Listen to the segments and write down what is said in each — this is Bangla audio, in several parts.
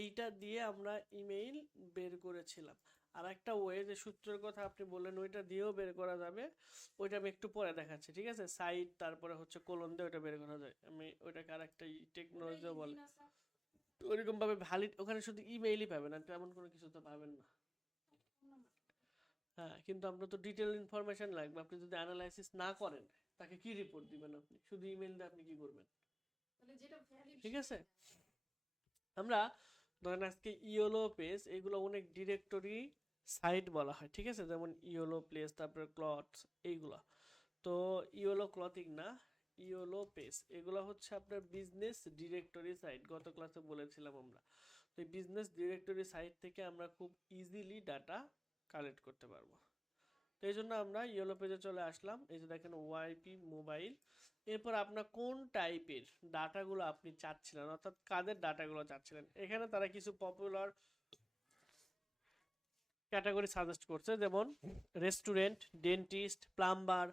এইটা দিয়ে আমরা ইমেইল বের করেছিলাম। আর একটা ওয়ে যে সূত্রের কথা আপনি বললেন ওইটা দিয়েও বের করা যাবে, ওইটা আমি একটু পরে দেখাচ্ছি, ঠিক আছে? সাইট তারপরে হচ্ছে কোলন দিয়ে ওইটা বের করা যায়, আমি ওইটাকে আর একটা টেকনোলজিও বলে। ওইরকম ভাবে ভ্যালিড ওখানে শুধু ইমেইলই পাবেন, আর তেমন কোনো কিছু তো পাবেন না। হ্যাঁ, কিন্তু আপনার তো ডিটেল ইনফরমেশন লাগবে, আপনি যদি অ্যানালাইসিস না করেন তাকে কি রিপোর্ট দিবেন? আপনি শুধু ইমেইল দিয়ে আপনি কি করবেন? ঠিক আছে, আমরা ধরেন আজকে ইওলো পেজ, এগুলো অনেক ডিরেক্টরি সাইট বলা হয়, ঠিক আছে? যেমন ইওলো প্লেস, তারপরে ক্লথস, এইগুলা। তো ইওলো ক্লথিং না, ইওলো পেজ, এগুলো হচ্ছে আপনার বিজনেস ডিরেক্টরি সাইট, গত ক্লাসে বলেছিলাম আমরা। তো এই বিজনেস ডিরেক্টরি সাইট থেকে আমরা খুব ইজিলি ডাটা কালেক্ট করতে পারবো। তো এই জন্য আমরা ইয়েলো পেজে চলে আসলাম, এই যে দেখেন ওয়াইপি মোবাইল। এরপর আপনার কোন টাইপের ডাটাগুলো আপনি চাচ্ছিলেন, অর্থাৎ কাদের ডাটাগুলো চাচ্ছিলেন, এখানে তারা কিছু পপুলার ক্যাটাগরি সাজেস্ট করছে, যেমন রেস্টুরেন্ট, ডেন্টিস্ট, প্লাম্বার,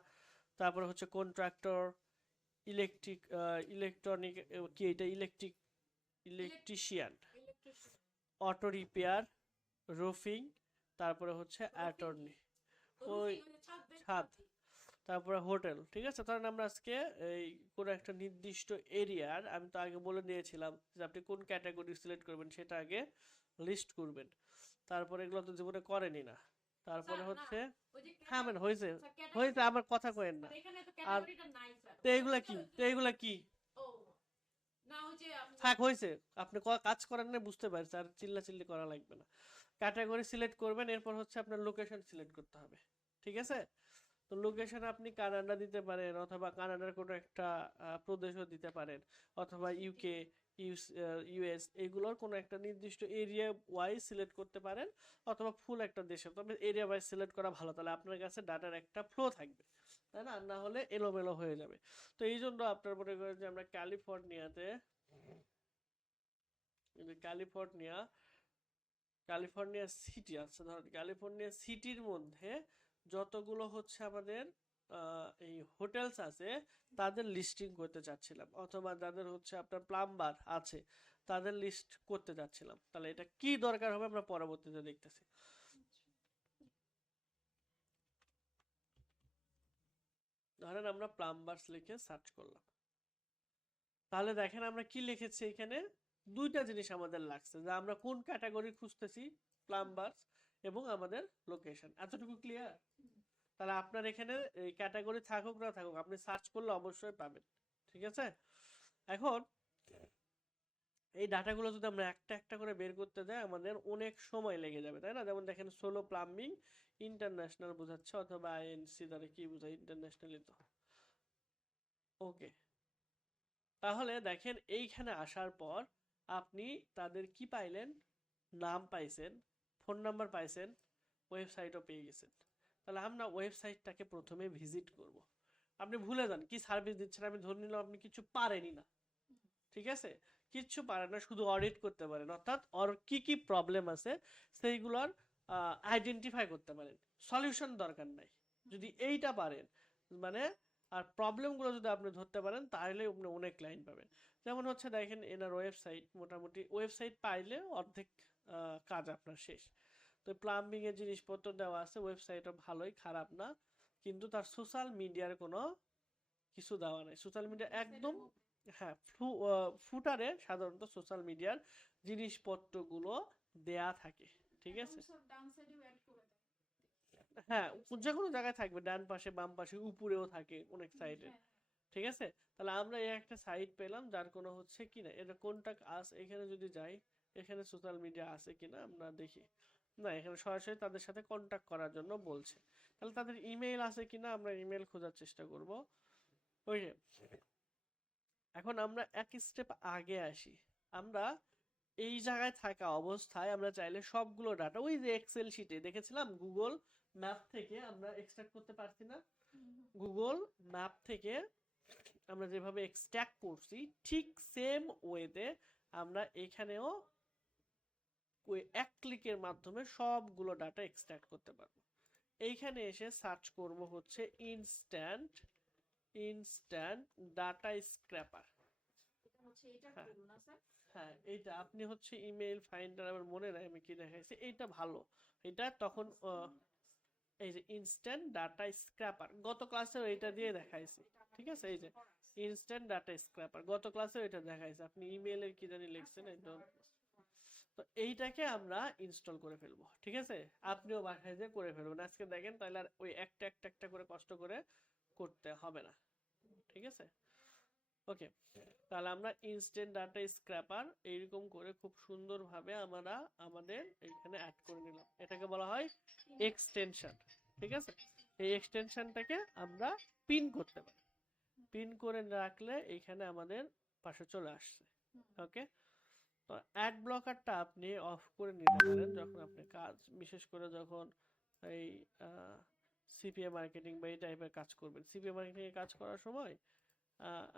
তারপরে হচ্ছে কন্ট্রাক্টর, ইলেকট্রনিক, কি এটা, ইলেকট্রিশিয়ান, অটো রিপেয়ার, রুফিং, তারপরে হচ্ছে অ্যাটর্নি, ওই ছাদ, তারপরে হোটেল। ঠিক আছে, ধরেন আমরা আজকে এই কোনো একটা নির্দিষ্ট এরিয়ার, আমি তো আগে বলে দিয়েছিলাম যে আপনি কোন ক্যাটাগরি সিলেক্ট করবেন সেটা আগে লিস্ট করবেন, তারপরে এগুলো তো জীবনে করেনি না। তারপরে হচ্ছে, হ্যাঁ মানে হয়েছে, হয়েছে, আমার কথা কয়েন না। আর তো এইগুলা কি, তো এইগুলা কি, থাক হয়েছে, আপনি কাজ করেন না বুঝতে পারছি, আর চিল্লা চিল্লি করা লাগবে না। ক্যাটাগরি সিলেক্ট করবেন, এরপর হচ্ছে আপনার লোকেশন সিলেক্ট করতে হবে, ঠিক আছে? তো লোকেশন আপনি কানাডা দিতে পারেন, অথবা কানাডার কোনো একটা প্রদেশও দিতে পারেন, অথবা ইউকে, ইউএস, এগুলোর কোনো একটা নির্দিষ্ট এরিয়া ওয়াইজ সিলেক্ট করতে পারেন, অথবা ফুল একটা দেশে। তবে এরিয়া ওয়াইজ সিলেক্ট করা ভালো, তাহলে আপনার কাছে ডাটার একটা ফ্লো থাকবে, তাই না? না হলে এলোমেলো হয়ে যাবে। তো এই জন্য আপনার মনে করেন যে আমরা ক্যালিফোর্নিয়াতে, ক্যালিফোর্নিয়া, ক্যালিফোর্নিয়া সিটি আছে, ধরুন ক্যালিফোর্নিয়া সিটির মধ্যে যতগুলো হচ্ছে আমাদের এই হোটেলস আছে তাদের লিস্টিং করতে চাচ্ছিলাম, অথবা যাদের হচ্ছে আপনার প্লাম্বার আছে তাদের লিস্ট করতে চাচ্ছিলাম। তাহলে এটা কি দরকার হবে আমরা পরবর্তীতে দেখতেছি। ধরেন আমরা প্লাম্বারস লিখে সার্চ করলাম, তাহলে দেখেন আমরা কি লিখেছি এখানে, দুইটা জিনিস আমাদের লাগছে, যে আমরা কোন ক্যাটাগরি খুঁজতেছি, প্লাম্বারস, এবং আমাদের লোকেশন। এতটুকু ক্লিয়ার? তাহলে আপনার এখানে এই ক্যাটাগরি থাকুক না থাকুক, আপনি সার্চ করলে অবশ্যই পাবেন, ঠিক আছে? এখন এই ডাটাগুলো যদি আমরা একটা একটা করে বের করতে যাই আমাদের অনেক সময় লেগে যাবে, তাই না? যেমন দেখেন সোলো প্লাম্বিং ইন্টারন্যাশনাল বোঝাচ্ছে, অথবা আইএনসি দ্বারা কি বোঝায়, ইন্টারন্যাশনালি তো। ওকে, তাহলে দেখেন এইখানে আসার পর আপনি তাদের কি পাইলেন, নাম পাইছেন, ফোন নাম্বার পাইছেন, ওয়েবসাইটও পেয়ে গেছেন। তাহলে আমরা ওয়েবসাইটটাকে প্রথমে ভিজিট করব। আপনি ভুলে যান কি সার্ভিস দিচ্ছেন, আমি ধরে নিলাম আপনি কিছু পারেনই না, ঠিক আছে? কিচ্ছু পারেন না, শুধু অডিট করতে পারেন, অর্থাৎ ওর কি কি প্রবলেম আছে সেইগুলোর আইডেন্টিফাই করতে পারেন, সলিউশন দরকার নাই। যদি এইটা পারেন, মানে আর প্রবলেমগুলো যদি আপনি ধরতে পারেন, তাহলে আপনি অনেক ক্লায়েন্ট পাবেন। যেমন হচ্ছে দেখেন এনার ওয়েবসাইট, মোটামুটি ওয়েবসাইট পাইলে অর্ধেক কাজ আপনার শেষ। তো প্লাম্বিং এর জিনিসপত্র দেওয়া আছে, ওয়েবসাইটও ভালোই, খারাপ না, কিন্তু তার সোশ্যাল মিডিয়ার কোনো কিছু দেওয়া নাই, সোশ্যাল মিডিয়া একদম, হ্যাঁ, ফুটারে সাধারণত সোশ্যাল মিডিয়ার জিনিসপত্রগুলো দেয়া থাকে, ঠিক আছে? হ্যাঁ, যে কোনো জায়গায় থাকবে, ডান পাশে, বাম পাশে, উপরেও থাকে অনেক সাইটে, ঠিক আছে? তাহলে আমরা এই একটা সাইট পেলাম যার কোনো হচ্ছে কি না, এটা কন্টাক্ট আস, এখানে যদি যাই, এখানে সোশ্যাল মিডিয়া আছে কিনা আমরা দেখি, না এখানে সরাসরি তাদের সাথে কন্টাক্ট করার জন্য বলছে। তাহলে তাদের ইমেল আছে কিনা আমরা ইমেল খোঁজার চেষ্টা করব। ওই যে, এখন আমরা এক স্টেপ আগে আসি, আমরা এই জায়গায় থাকা অবস্থায় আমরা চাইলে সবগুলো ডাটা, ওই যে এক্সেল শিটে দেখেছিলাম গুগল ম্যাপ থেকে আমরা এক্সট্রাক্ট করতে পারছি না, গুগল ম্যাপ থেকে আমরা যেভাবে এক্সট্রাক্ট করছি ঠিক সেম ওয়েতে আমরা এখানেও ওই এক ক্লিকের মাধ্যমে সবগুলো ডাটা এক্সট্রাক্ট করতে পারবো। এইখানে এসে সার্চ করব হচ্ছে ইনস্ট্যান্ট, ইনস্ট্যান্ট ডাটা স্ক্র্যাপার। হ্যাঁ, এইটা আপনি হচ্ছে ইমেইল ফাইন্ডার, আমার মনে নাই আমি কি দেখাইছি, এইটা ভালো। এটা তখন এই যে ইনস্ট্যান্ট ডাটা স্ক্র্যাপার, গত ক্লাসেও এটা দিয়ে দেখাইছি। ঠিক আছে, এই যে ইনস্ট্যান্ট ডাটা স্ক্র্যাপার গত ক্লাসেও এটা দেখাইছে। আপনি ইমেইলের কি জানি লিখছেন, তো এইটাকে আমরা ইনস্টল করে ফেলবো। ঠিক আছে, আপনিও বাসায় যে করে ফেলবেন আজকে, দেখেন তাহলে আর ওই একটা একটা একটা করে কষ্ট করে করতে হবে না। ঠিক আছে, ওকে। তাহলে আমরা ইনস্ট্যান্ট ডাটা স্ক্র্যাপার এইরকম করে খুব সুন্দরভাবে আমরা আমাদের এখানে অ্যাড করে নিলাম। এটাকে বলা হয় এক্সটেনশন। ঠিক আছে, এই এক্সটেনশনটাকে আমরা পিন করতে পারি। পিন করে রাখলে এখানে আমাদের পাশে চলে আসছে। ওকে, তো অ্যাড ব্লকারটা আপনি অফ করে নিতে পারেন যখন আপনি কাজ, বিশেষ করে যখন এই সিপিএ মার্কেটিং বা এই টাইপের কাজ করবেন। সিপিএ মার্কেটিং এর কাজ করার সময়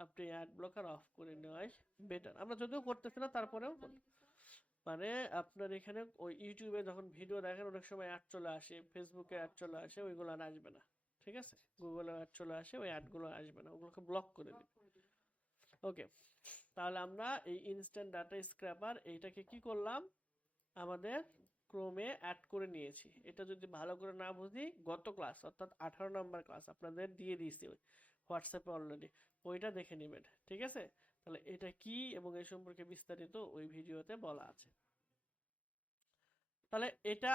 আপনি অ্যাড ব্লকার অফ করে নেওয়াই বেটার। আমরা যদিও করতেছি না, তারপরেও মানে আপনার এখানে ওই ইউটিউবে যখন ভিডিও দেখেন অনেক সময় অ্যাড চলে আসে, ফেসবুকে অ্যাড চলে আসে, ওইগুলো আর আসবে না। ঠিক আছে, গুগলে অ্যাড চলে আসে, ওই অ্যাডগুলো আসবে না, ওগুলোকে ব্লক করে দিন। ওকে, তাহলে আমরা এই ইনস্ট্যান্ট ডাটা স্ক্র্যাপার এইটাকে কি করলাম, আমাদের ক্রোমে অ্যাড করে নিয়েছি। এটা যদি ভালো করে না বুঝি, গত ক্লাস অর্থাৎ 18 নম্বর ক্লাস আপনাদের দিয়ে দিয়েছি হোয়াটসঅ্যাপে অলরেডি, ওইটা দেখে নেবেন। ঠিক আছে, তাহলে এটা কি এবং এই সম্পর্কে বিস্তারিত ওই ভিডিওতে বলা আছে। তাহলে এটা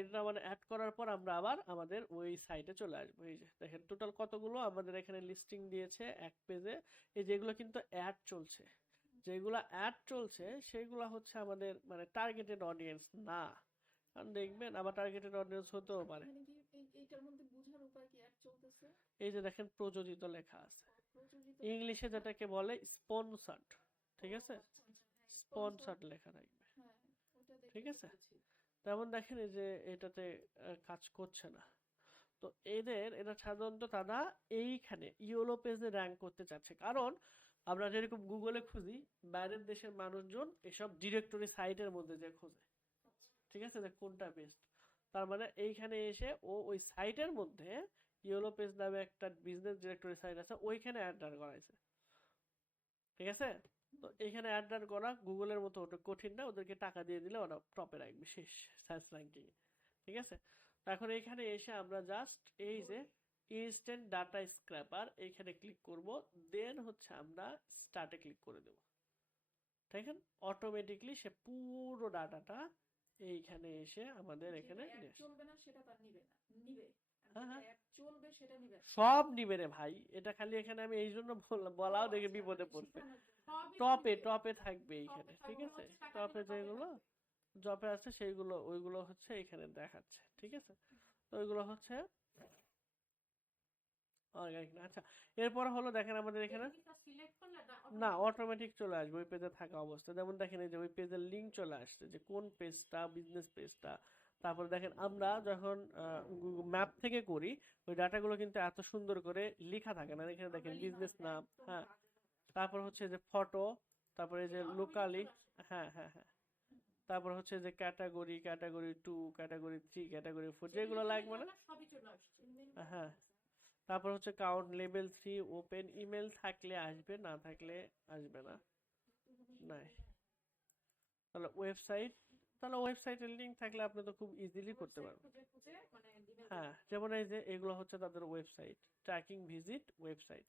এটা মানে অ্যাড করার পর আমরা আবার আমাদের ওই সাইটে চলে আসবো। এই যে দেখেন টোটাল কতগুলো আমাদের এখানে লিস্টিং দিয়েছে এক পেজে। এই যেগুলো কিন্তু অ্যাড চলছে, যেগুলো অ্যাড চলছে সেগুলো হচ্ছে আমাদের মানে টার্গেটেড অডিয়েন্স না। কারণ দেখবেন আবার টার্গেটেড অডিয়েন্স হতেও পারে। এই যে দেখেন প্রযোজিত লেখা আছে, ইংলিশে যেটাকে বলে স্পন্সর্ড। ঠিক আছে, স্পন্সর্ড লেখা থাকবে। ঠিক আছে, তেমন দেখেন এই যে এটাতে কাজ করছে না। তো এরা সাধারণত তারা এইখানে ইয়েলো পেজে র্যাঙ্ক করতে চাচ্ছে, কারণ আমরা যেরকম গুগলে খুঁজি, বাইরের দেশের মানুষজন এসব ডিরেক্টরি সাইটের মধ্যে যে খোঁজে। ঠিক আছে, যে কোনটা বেস্ট, তার মানে এইখানে এসে ও ওই সাইটের মধ্যে ইয়েলো পেজ নামে একটা বিজনেস ডিরেক্টরি সাইট আছে, ওইখানে অ্যাড করাইছে। ঠিক আছে, তো এখানে অ্যাড করা গুগলের মতো ওটা কঠিন না, ওদেরকে টাকা দিয়ে দিলে ওরা টপে রাখবে, শেষ সার্চ র্যাঙ্কিং। ঠিক আছে, এখন এখানে এসে আমরা জাস্ট এই যে ইনস্ট্যান্ট ডাটা স্ক্র্যাপার এইখানে ক্লিক করব, দেন হচ্ছে আমরা স্টার্টে ক্লিক করে দেব। দেখেন অটোমেটিকলি সে পুরো ডাটাটা এইখানে এসে আমাদের এখানে সব নিবে রে ভাই। এটা খালি এখানে আমি এই জন্য বলাও দেখে বিপদে পড়ছে। টপে টপে থাকবে এইখানে। ঠিক আছে, টপে যেগুলো জবে আছে সেইগুলো, ওইগুলো হচ্ছে এখানে দেখাচ্ছে। ঠিক আছে, তো ওইগুলো হচ্ছে অর্গানিক না। আচ্ছা, এরপর হলো দেখেন আমাদের এখানে না অটোমেটিক চলে আসবে ওই পেজে থাকা অবস্থা। যেমন দেখেন এই যে ওই পেজের লিঙ্ক চলে আসছে, যে কোন পেজটা বিজনেস পেজটা। তারপর দেখেন আমরা যখন ম্যাপ থেকে করি, ওই ডাটাগুলো কিন্তু এত সুন্দর করে লেখা থাকে না। এখানে দেখেন বিজনেস নাম, হ্যাঁ, তারপর হচ্ছে যে ফটো, তারপরে যে লোকালি, হ্যাঁ হ্যাঁ হ্যাঁ, তারপর হচ্ছে যে ক্যাটাগরি, ক্যাটাগরি 2, ক্যাটাগরি 3, ক্যাটাগরি 4, যেগুলো লাগবে না, হ্যাঁ, তারপর হচ্ছে কাউন্ট, লেভেল 3, ওপেন ইমেল থাকলে আসবে, না থাকলে আসবে না। নাই, তাহলে ওয়েবসাইট, তাহলে ওয়েবসাইটের লিংক থাকলে আপনি তো খুব ইজিলি করতে পারবেন। হ্যাঁ, যেমন এই যে এগুলো হচ্ছে তাদের ওয়েবসাইট, ট্র্যাকিং ভিজিট ওয়েবসাইট।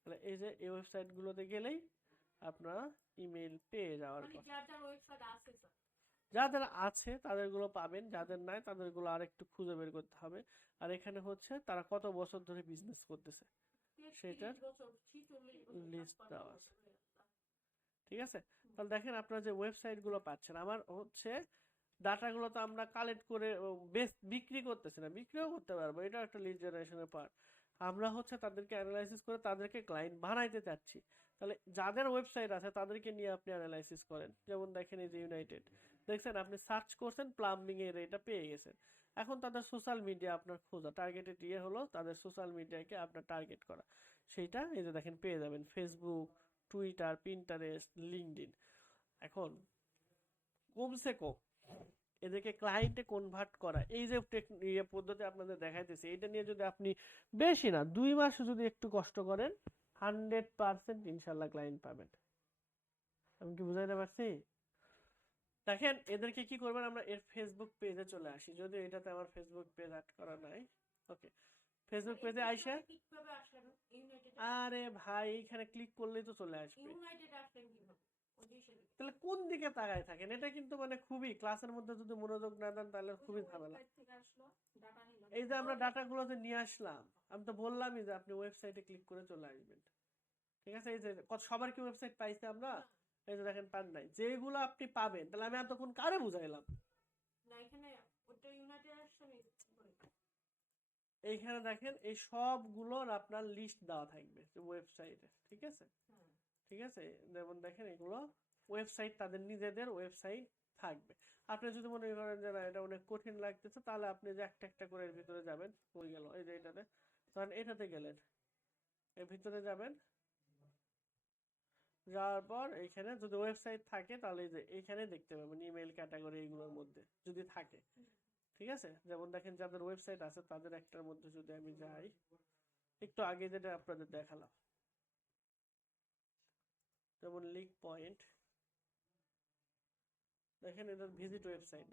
তাহলে এই যে এই ওয়েবসাইট গুলোতে গেলেই আপনারা ইমেল পেয়ে যাওয়ার কথা। যাদের আছে তাদেরগুলো পাবেন, যাদের নাই তাদেরগুলো আর একটু খুঁজে বের করতে হবে। আর এখানে হচ্ছে তারা কত বছর ধরে বিজনেস করতেছে সেটার লিস্ট দেওয়া আছে। ঠিক আছে, তাহলে দেখেন আপনারা যে ওয়েবসাইট গুলো পাচ্ছেন, আমার হচ্ছে ডাটাগুলো তো আমরা কালেক্ট করে বেশ বিক্রি করতেছি না, বিক্রিও করতে পারবো, এটা একটা লিড জেনারেশনের পার্ট। আমরা হচ্ছে তাদেরকে অ্যানালাইসিস করে তাদেরকে ক্লায়েন্ট বানাইতে চাচ্ছি। তাহলে যাদের ওয়েবসাইট আছে তাদেরকে নিয়ে আপনি অ্যানালাইসিস করেন। যেমন দেখেন এই যে ইউনাইটেড, দেখছেন আপনি সার্চ করছেন প্লাম্বিং এর, এটা পেয়ে গেছেন। এখন তাদের সোশ্যাল মিডিয়া আপনার খোঁজা, টার্গেটেড ইয়ে হলো তাদের সোশ্যাল মিডিয়াকে আপনার টার্গেট করা, সেইটা এই যে দেখেন পেয়ে যাবেন, ফেসবুক, টুইটার, পিন্টারেস্ট, লিঙ্কডইন। এখন কমসে কম এদেরকে ক্লায়েন্টে কনভার্ট করা, এই যে পদ্ধতি আপনাদের দেখাইতেছি, এটা নিয়ে যদি আপনি বেশি না 2 মাস যদি একটু কষ্ট করেন, 100% ইনশাল্লাহ ক্লায়েন্ট পাবেন। আমি কি বুঝাইতে পারছি? দেখেন এদেরকে কি করবেন, আমরা এর ফেসবুক পেজে চলে আসি, যদি এটাতে আমার ফেসবুক পেজ অ্যাড করা নাই। ওকে, ফেসবুক পেজে আইসা, আরে ভাই এখানে ক্লিক করলেই তো চলে আসবে। তাহলে কোন দিকে তাকায় থাকেন, এটা কিন্তু মানে খুবই, ক্লাসের মধ্যে যদি মনোযোগ না দেন তাহলে খুবই ঝামেলা। এই যে আমরা ডাটাগুলো যে নিয়ে আসলাম, আমি তো বললামই যে আপনি ওয়েবসাইটে ক্লিক করে চলে আসবেন। ঠিক আছে, এই যে সবার কি ওয়েবসাইট পাইছে আমরা? এই যে দেখেন পান নাই, যেগুলো আপনি পাবেন, তাহলে আমি এতক্ষণ কারে বুঝাইলাম? এইখানে দেখেন এই সবগুলোর আপনার লিস্ট দেওয়া থাকবে ওয়েবসাইটে। ঠিক আছে, ঠিক আছে, যেমন দেখেন এগুলো ওয়েবসাইট, তাদের নিজেদের ওয়েবসাইট থাকবে। আপনি যদি মনে করেন যে না এটা অনেক কঠিন লাগতেছে, তাহলে আপনি যে একটা একটা করে এর ভিতরে যাবেন, হয়ে গেল এই যে এটাতে, তখন এটাতে গেলেন, এর ভিতরে যাবেন, যাওয়ার পর এখানে যদি ওয়েবসাইট থাকে তাহলে এই যে এখানে দেখতে পাবেন ইমেল ক্যাটাগরি এগুলোর মধ্যে যদি থাকে। ঠিক আছে, যেমন দেখেন যাদের ওয়েবসাইট আছে তাদের একটার মধ্যে যদি আমি যাই, একটু আগে যেটা আপনাদের দেখালাম, যেমন লিক পয়েন্ট, দেখেন এটা ভিজিট ওয়েবসাইট,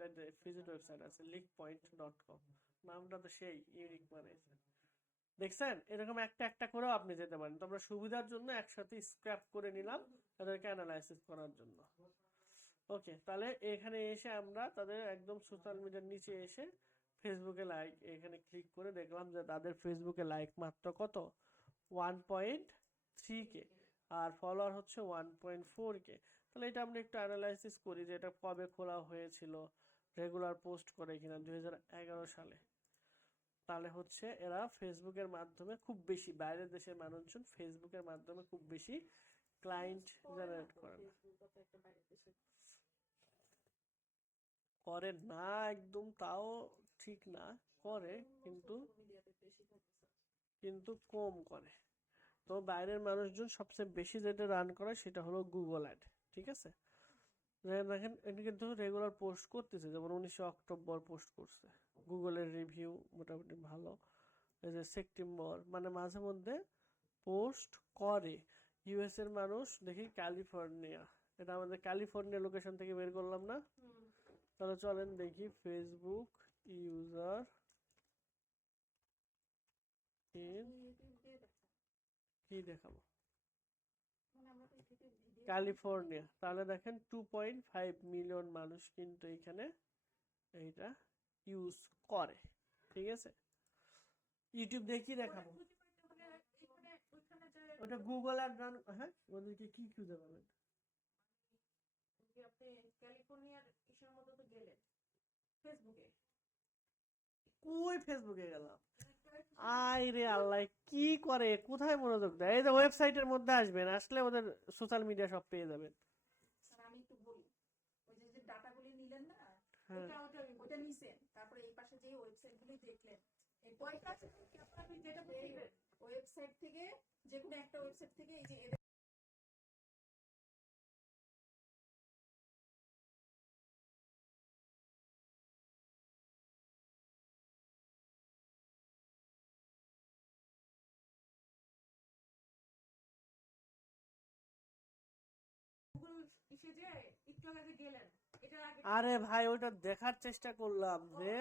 ভিজিট ওয়েবসাইট আছে leakpoint.com, নামটা তো সেই ইউনিক বানাইছে। দেখছেন এরকম একটা একটা করেও আপনি যেতে পারেন, তো আমরা সুবিধার জন্য একসাথে স্ক্র্যাপ করে নিলাম তাদেরকে অ্যানালাইসিস করার জন্য। ওকে, তাহলে এখানে এসে আমরা তাদের একদম সোশ্যাল মিডিয়ার নিচে এসে ফেসবুকে লাইক, এখানে ক্লিক করে দেখলাম যে তাদের ফেসবুকে লাইক মাত্র কত, 1.3K, আর ফলোয়ার হচ্ছে 1.4K। তাহলে এটা আমরা একটু অ্যানালাইসিস করি যে এটা কবে খোলা হয়েছিল, রেগুলার পোস্ট করে কিনা 2011 সালে। তাহলে হচ্ছে এরা ফেসবুকের মাধ্যমে খুব বেশি, বাইরের দেশের মানুষজন ফেসবুকের মাধ্যমে খুব বেশি ক্লায়েন্ট জেনারেট করে না, করে না একদম, তাও ঠিক না, করে কিন্তু কিন্তু কম করে। তো বাইরের মানুষজন সবচেয়ে বেশি যেটা রান করে সেটা হলো গুগল অ্যাড। ঠিক আছে, দেখেন এটা কিন্তু রেগুলার পোস্ট করতেছে, যেমন 19 অক্টোবর পোস্ট করছে, গুগলের রিভিউ মোটামুটি ভালো। এই যে সেপ্টেম্বর, মানে মাঝে মধ্যে পোস্ট করে। ইউএস এর মানুষ দেখি ক্যালিফোর্নিয়া, এটা আমাদের ক্যালিফোর্নিয়া লোকেশন থেকে বের করলাম না, তাহলে চলেন দেখি ফেসবুক ইউজার ইন, কি দেখাবো, ক্যালিফোর্নিয়া। তাহলে দেখেন 2.5 মিলিয়ন মানুষ কিন্তু এখানে এইটা ইউজ করে। ঠিক আছে, ইউটিউব দেখি দেখাবো, ওটা গুগল অ্যাড রান, হ্যাঁ ওদেরকে কি খুঁজে পাবেন, কই ফেসবুকে গেলাম, আই রে আল্লাহ, কি করে কোথায় মনোযোগ দেয়, এই যে ওয়েবসাইটের মধ্যে আসবেন, আসলে ওদের সোশ্যাল মিডিয়া সব পেয়ে যাবেন। হ্যাঁ, আরে ভাই ওটা দেখার চেষ্টা করলাম যে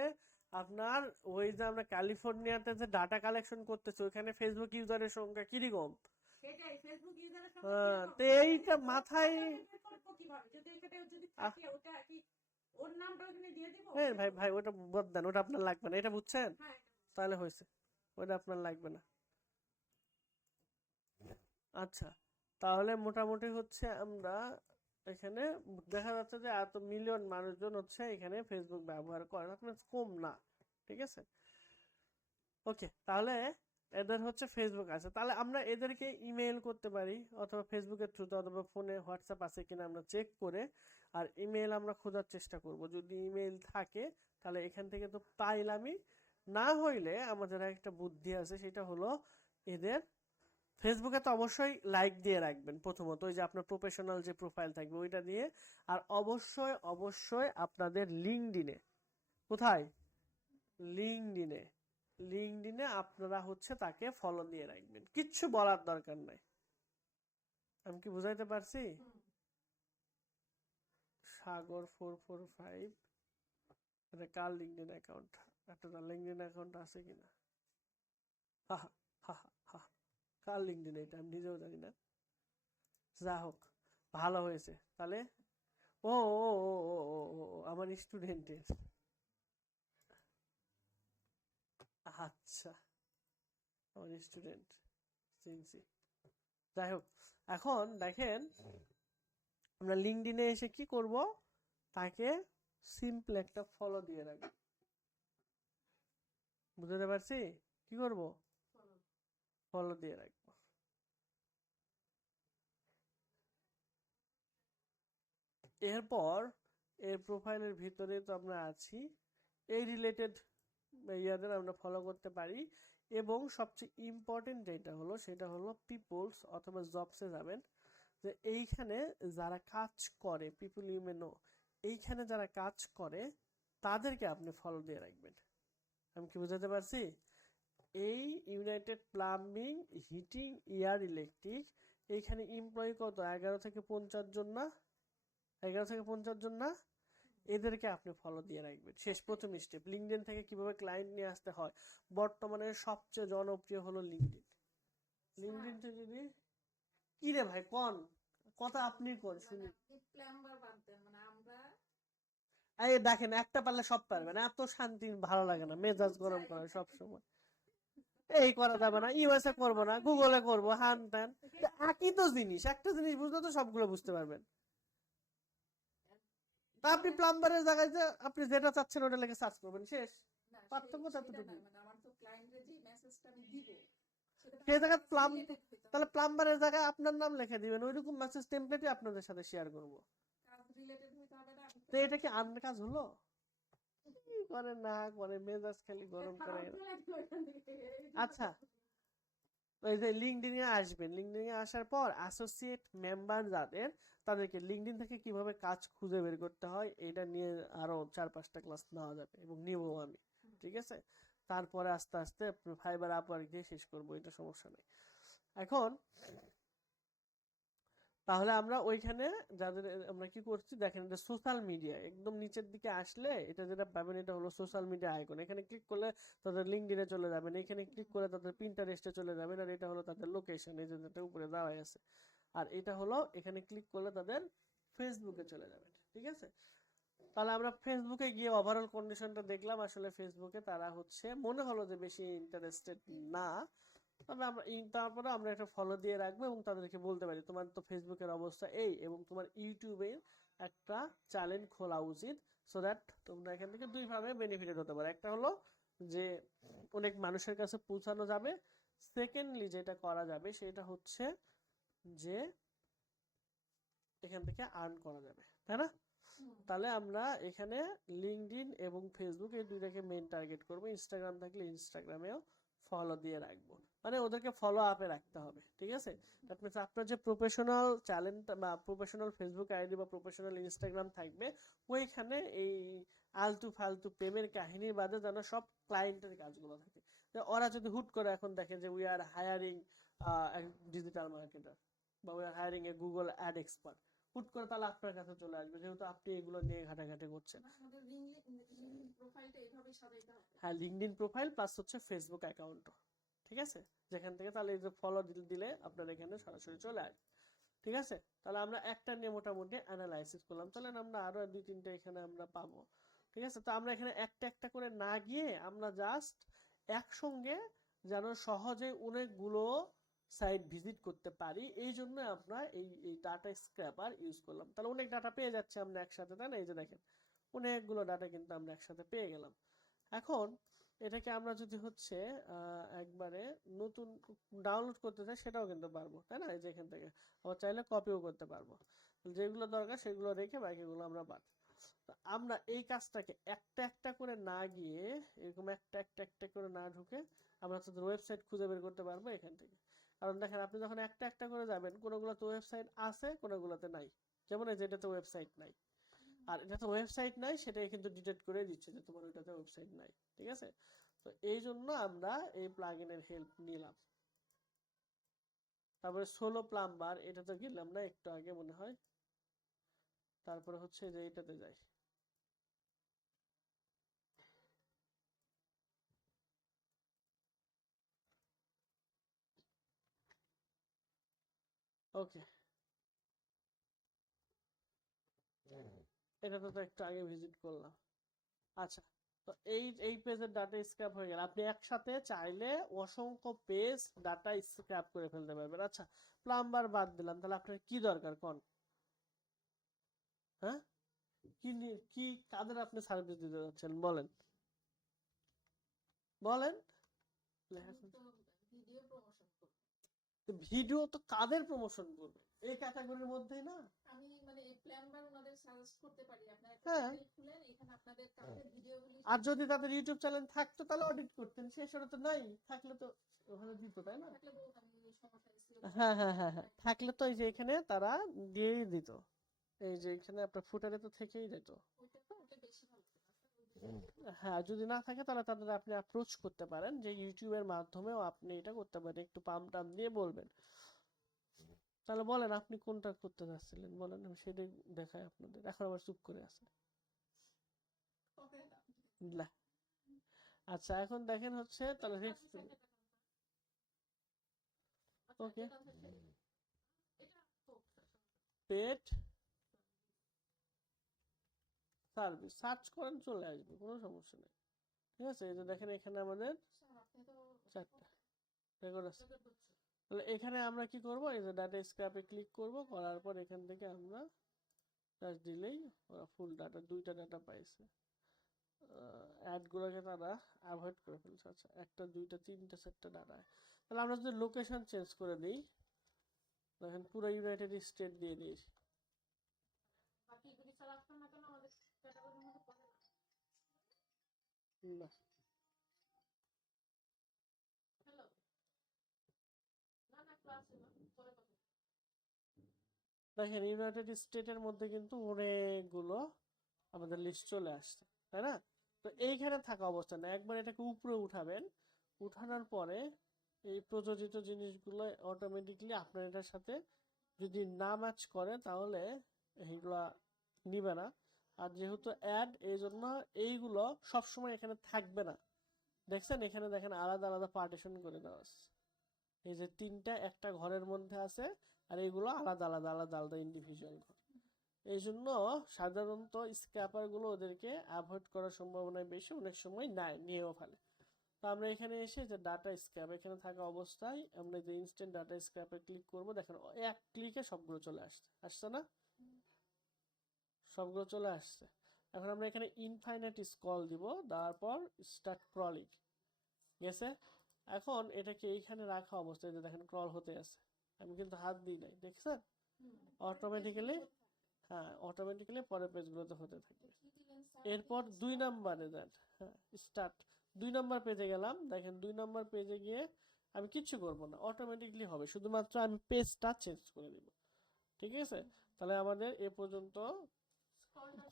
আপনার ওই যে আমরা ক্যালিফোর্নিয়াতে যে ডাটা কালেকশন করতেছি ওইখানে ফেসবুক ইউজারের সংখ্যা কিরকম, হ্যাঁ, তো এইটা মাথায়, হ্যাঁ ভাই ভাই ওটা বাদ দেন, ওটা আপনার লাগবে না, এটা বুঝছেন, তাহলে হয়েছে, ওটা আপনার লাগবে না। আচ্ছা, তাহলে মোটামুটি হচ্ছে আমরা এখানে দেখা যাচ্ছে যে এত মিলিয়ন মানুষজন হচ্ছে এখানে ফেসবুক ব্যবহার করে, আপনার কম না। ঠিক আছে, ওকে, তাহলে এদের হচ্ছে ফেসবুক আছে, তাহলে আমরা এদেরকে ইমেল করতে পারি অথবা ফেসবুকের থ্রুতে অথবা ফোনে হোয়াটসঅ্যাপ আছে কিনা আমরা চেক করে, আর ইমেল আমরা খোঁজার চেষ্টা করব, যদি ইমেল থাকে তাহলে এখান থেকে তো পাইলামই, না হইলে আমাদের একটা বুদ্ধি আছে, সেটা হলো এদের ফেসবুকে তো অবশ্যই লাইক দিয়ে রাখবেন প্রথমত, ওই যে আপনার প্রফেশনাল যে প্রোফাইল থাকবে ওইটা দিয়ে, আর অবশ্যই অবশ্যই আপনাদের লিঙ্কডইনে, কোথায়, লিঙ্কডইনে, লিঙ্কডইনে আপনারা হচ্ছে তাকে ফলো দিয়ে রাখবেন, কিচ্ছু বলার দরকার নাই। আমি কি বুঝাইতে পারছি? সাগর 445, এটা কার লিঙ্কডইন অ্যাকাউন্ট? একটা তার লিঙ্কডইন অ্যাকাউন্ট আছে কিনা, হা হা হা হা, কার লিঙ্কডইন এটা আমি নিজেও জানি না। যা হোক, ভালো হয়েছে তাহলে। ও ও ও ও ও ও, আমার স্টুডেন্টের। আচ্ছা, আমার স্টুডেন্ট চিনছি। যাই হোক, এখন দেখেন আমরা লিঙ্কডইনে এসে কি করব, তাকে সিম্পল একটা ফলো দিয়ে রাখবো। বুঝতে পারছি? কি করব? ফলো দিয়ে রাখবো। এরপর এর প্রোফাইলের ভিতরে তো আমরা আছি, এই রিলেটেড ইয়াদের আমরা ফলো করতে পারি। এবং সবচেয়ে ইম্পর্টেন্ট যেটা হলো সেটা হলো পিপলস অথবা জবসে যাবেন, যে এইখানে যারা কাজ করে, পিপল ইউ মে নো, এইখানে যারা কাজ করে তাদেরকে আপনি ফলো দিয়ে রাখবেন। আমি কি বুঝাতে পারছি? এই united plumbing heating air electric, এইখানে এমপ্লয়ি কত, 11 থেকে 50 জন না? 11 থেকে 50 জন না? এদেরকে আপনি ফলো দিয়ে রাখবেন। শেষ প্রথম স্টেপ, লিঙ্কডইন থেকে কিভাবে ক্লায়েন্ট নিয়ে আসতে হয়। বর্তমানে সবচেয়ে জনপ্রিয় হলো লিঙ্কডইন। লিঙ্কডইনটা যদি, কি রে ভাই কোন কথা আপনি কোন শুনি। এই দেখেন, একটা পারলে সব পারবেন, এত শান্তি ভালো লাগে না, মেজাজ গরম করে সব সময়। এই করা যাবে না, ইউএসএ করবো না, গুগলে করবো, হ্যান ত্যান, একই তো জিনিস, একটা জিনিস বুঝলে তো সবগুলো বুঝতে পারবেন। তা আপনি প্লাম্বারের জায়গায় যে আপনি যেটা চাচ্ছেন ওটা লেগে সার্চ করবেন, শেষ। পার্থক্য ততটুকু। সেই জায়গায় তাহলে প্লাম্বারের জায়গায় আপনার নাম লিখে দিবেন, ওইরকম মেসেজ টেমপ্লেটই আপনাদের সাথে শেয়ার করব। তো এটা কি আন্ডার কাজ হলো? কি করে না করে, মেজাজ খালি গরম করে। আচ্ছা, ওই যে লিঙ্কডইনে আসবেন, লিঙ্কডইনে আসার পর অ্যাসোসিয়েট মেম্বার যাদের, তাদেরকে লিঙ্কডইন থেকে কিভাবে কাজ খুঁজে বের করতে হয় এটা নিয়ে আরো 4-5টা ক্লাস নেওয়া যাবে এবং নিবো আমি, ঠিক আছে? তারপরে আস্তে আস্তে ফাইবার আপওয়ার্ক দিয়ে শেষ করবো, এটা সমস্যা নেই। এখন তাহলে আমরা ওইখানে যাদের আমরা কি করছি দেখেন, এটা সোশ্যাল মিডিয়া, একদম নিচের দিকে আসলে এটা যেটা পাবেন এটা হলো সোশ্যাল মিডিয়া আইকন। এখানে ক্লিক করলে তাদের লিঙ্কডইনে চলে যাবেন, এখানে ক্লিক করে তাদের পিন্টারেস্টে চলে যাবেন, আর এটা হলো তাদের লোকেশন, এই যেটা উপরে দেওয়া আছে। আর এটা হলো এখানে ক্লিক করলে তাদের ফেসবুকে চলে যাবেন, ঠিক আছে? তাহলে আমরা ফেসবুকে গিয়ে ওভারঅল কন্ডিশনটা দেখলাম, আসলে ফেসবুকে তারা হচ্ছে মনে হলো যে বেশি ইন্টারেস্টেড না, তবে আমরা তারপরে আমরা একটা ফলো দিয়ে রাখবো এবং তাদেরকে বলতে পারি তোমার তো ফেসবুকের অবস্থা এই, এবং তোমার ইউটিউবে একটা চ্যানেল খোলা উচিত, সো দ্যাট তোমরা এখান থেকে দুইভাবে বেনিফিটেড হতে পারো। একটা হলো যে অনেক মানুষের কাছে পৌঁছানো যাবে, সেকেন্ডলি যেটা করা যাবে সেটা হচ্ছে যে এখান থেকে আর্ন করা যাবে, তাই না? তাহলে আমরা এখানে লিঙ্কডইন এবং ফেসবুক এই দুইটাকে মেইন টার্গেট করব। ইনস্টাগ্রাম থাকলে ইনস্টাগ্রামেও ফলো দিয়ে রাখবো, মানে ওদেরকে ফলো আপে রাখতে হবে, ঠিক আছে? দ্যাট মিনস আপনার যে প্রফেশনাল চ্যানেল বা প্রফেশনাল ফেসবুক আইডি বা প্রফেশনাল ইনস্টাগ্রাম থাকবে, ওইখানে এই আলতু ফালতু প্রেমের কাহিনীর বাদে যেন সব ক্লায়েন্টের কাজগুলো থাকে। ওরা যদি হুট করে এখন দেখে যে we are hiring digital marketer বা we are hiring a Google ad expert, হুট করে তাহলে আপনার কাছে চলে আসবে, যেহেতু আপনি এগুলো নিয়ে ঘাটাঘাটি করছেন। হ্যাঁ, লিঙ্কডইন প্রোফাইল প্লাস হচ্ছে ফেসবুক অ্যাকাউন্ট, ঠিক আছে? যেখান থেকে তাহলে এই যে ফলো দিলে আপনার এখানে সরাসরি চলে আসবে, ঠিক আছে? তাহলে আমরা একটা নিয়ে মোটামুটি অ্যানালাইসিস করলাম, তাহলে আমরা আরো 2-3টা এখানে আমরা পাবো, ঠিক আছে? তো আমরা এখানে একটা একটা করে না গিয়ে আমরা জাস্ট একসঙ্গে যেন সহজে অনেকগুলো সাইট ভিজিট করতে পারি, এই জন্য আমরা এই ডাটা স্ক্র্যাপার ইউজ করলাম। তাহলে অনেক ডাটা পেয়ে যাচ্ছে আমরা একসাথে, তাই না? এই যে দেখেন অনেকগুলো ডাটা কিন্তু আমরা একসাথে পেয়ে গেলাম। এখন এটাকে আমরা যদি হচ্ছে একবারে নতুন ডাউনলোড করতে চাই সেটাও কিন্তু পারবো, তাই না? এই যে এখান থেকে আবার চাইলে কপিও করতে পারবো, যেগুলো দরকার সেগুলো রেখে বাকিগুলো আমরা বাদ। আমরা এই কাজটাকে একটা একটা করে না গিয়ে, এরকম একটা একটা একটা করে না ঢুকে আমরা তাদের ওয়েবসাইট খুঁজে বের করতে পারবো এখান থেকে। কারণ দেখেন আপনি যখন একটা একটা করে যাবেন, কোনোগুলোতে ওয়েবসাইট আছে কোনোগুলোতে নাই, যেমন এই যেটাতে ওয়েবসাইট নাই, আর এটাতে ওয়েবসাইট নাই সেটাই কিন্তু ডিটেক্ট করে দিচ্ছে যে তোমার ওইটাতে ওয়েবসাইট নাই, ঠিক আছে? তো এই জন্য আমরা এই প্লাগইনের হেল্প নিলাম। তারপরে সোলো প্লাম্বার, এটা তো গেলাম না একটু আগে মনে হয়, তারপরে হচ্ছে যে এইটাতে যাই, ওকে, এটাতে তো একটু আগে ভিজিট করলাম। আচ্ছা, তো এই পেজের ডাটা স্ক্র্যাপ হয়ে গেল। আপনি একসাথে চাইলে অসংখ্য পেজ ডাটা স্ক্র্যাপ করে ফেলতে পারবেন। আচ্ছা, প্লাম্বার বাদ দিলাম, তাহলে আপনার কি দরকার কোন? হ্যাঁ, কি কাদের আপনি সার্ভিস দিতে যাচ্ছেন বলেন, বলেন। ভিডিও তো কাদের প্রমোশন করবে, এই ক্যাটাগরির মধ্যেই না। আমি মানে এই প্ল্যাম্বার ওনাদের সাজেস্ট করতে পারি, আপনারা একটা চ্যানেল খুলেন, এখানে আপনাদের কাজের ভিডিওগুলি। আর যদি তাদের ইউটিউব চ্যানেল থাকতো তাহলে অডিট করতেন, সেটা তো নাই, থাকলে তো ওখানে দিত, তাই না? হ্যাঁ হ্যাঁ হ্যাঁ হ্যাঁ, থাকলে তো এই যে এখানে তারা দিয়েই দিত, এই যে এখানে আপনার ফুটারে তো থেকেই যেত। হ্যাঁ, যদি না থাকে তাহলে তাদের আপনি অ্যাপ্রোচ করতে পারেন, যে ইউটিউবের মাধ্যমেও আপনি এটা করতে পারেন, একটু পাম্প টাম দিয়ে বলবেন। তাহলে বলেন আপনি কোনটা করতে চাচ্ছিলেন, বলেন, আমি সেটাই দেখাই আপনাদের। এখন আবার চুপ করে আছে। লা। আচ্ছা, এখন দেখেন হচ্ছে তাহলে ওকে, পেট সার্ভিস সার্চ করেন, চলে আসবে, কোনো সমস্যা নেই। ঠিক আছে, এই যে দেখেন এখানে আমাদের চারটা রেকর্ড আছে। তাহলে এখানে আমরা কি করব, এই যে ডাটা স্ক্র্যাপে ক্লিক করব, করার পর এখান থেকে আমরা টাচ দিলেই ওরা ফুল ডাটা, দুইটা ডাটা পাইছে। অ্যাডগুলোকে তারা অ্যাভয়েড করে ফেলছে। আচ্ছা, একটা দুইটা তিনটা চারটা ডাটা। তাহলে আমরা যদি লোকেশন চেঞ্জ করে দিই, দেখেন পুরো ইউনাইটেড স্টেট দিয়ে দিই, না দেখেন ইউনাইটেড স্টেটের মধ্যে কিন্তু অনেকগুলো আমাদের লিস্ট চলে আসছে, তাই না? তো এইখানে থাকা অবস্থা না, একবার এটাকে উপরে উঠাবেন, উঠানোর পরে এই প্রযোজিত জিনিসগুলো অটোমেটিকলি আপনার এটার সাথে যদি না ম্যাচ করে তাহলে এইগুলা নিবে না। আর যেহেতু অ্যাড, এই জন্য এইগুলো সবসময় এখানে থাকবে না। দেখছেন এখানে দেখেন আলাদা আলাদা পার্টিশন করে দেওয়া আছে, এই যে তিনটা একটা ঘরের মধ্যে আছে, আর এইগুলো আলাদা আলাদা আলাদা আলাদা ইন্ডিভিজুয়াল ঘর। এই জন্য সাধারণত স্ক্র্যাপার গুলো ওদেরকে অ্যাভয়েড করার সম্ভাবনা বেশি, অনেক সময় নাই নিয়েও ফেলে। তো আমরা এখানে এসে যে ডাটা স্ক্র্যাপ এখানে থাকা অবস্থায় আমরা যে ইনস্ট্যান্ট ডাটা স্ক্র্যাপে ক্লিক করব, দেখেন এক ক্লিকে সবগুলো চলে আসছে না, সবগুলো চলে আসছে। এখন আমরা এখানে ইনফাইনাইট স্ক্রল দিব, তারপর স্টার্ট ক্রলিং, গেছে। এখন এটাকে এইখানে রাখা অবস্থায় যে দেখেন ক্রল হতে আছে, আমি কিন্তু হাত দিই নাই, দেখছেন অটোমেটিক্যালি। হ্যাঁ, অটোমেটিক্যালি পরের পেজগুলোতে হতে থাকবে। এরপর 2 নম্বরে যান, হ্যাঁ স্টার্ট, 2 নম্বর পেজে গেলাম, দেখেন 2 নম্বর পেজে গিয়ে আমি কিচ্ছু করব না, অটোমেটিকলি হবে, শুধুমাত্র আমি পেজটা চেঞ্জ করে দিব। ঠিক আছে, তাহলে আমাদের এ পর্যন্ত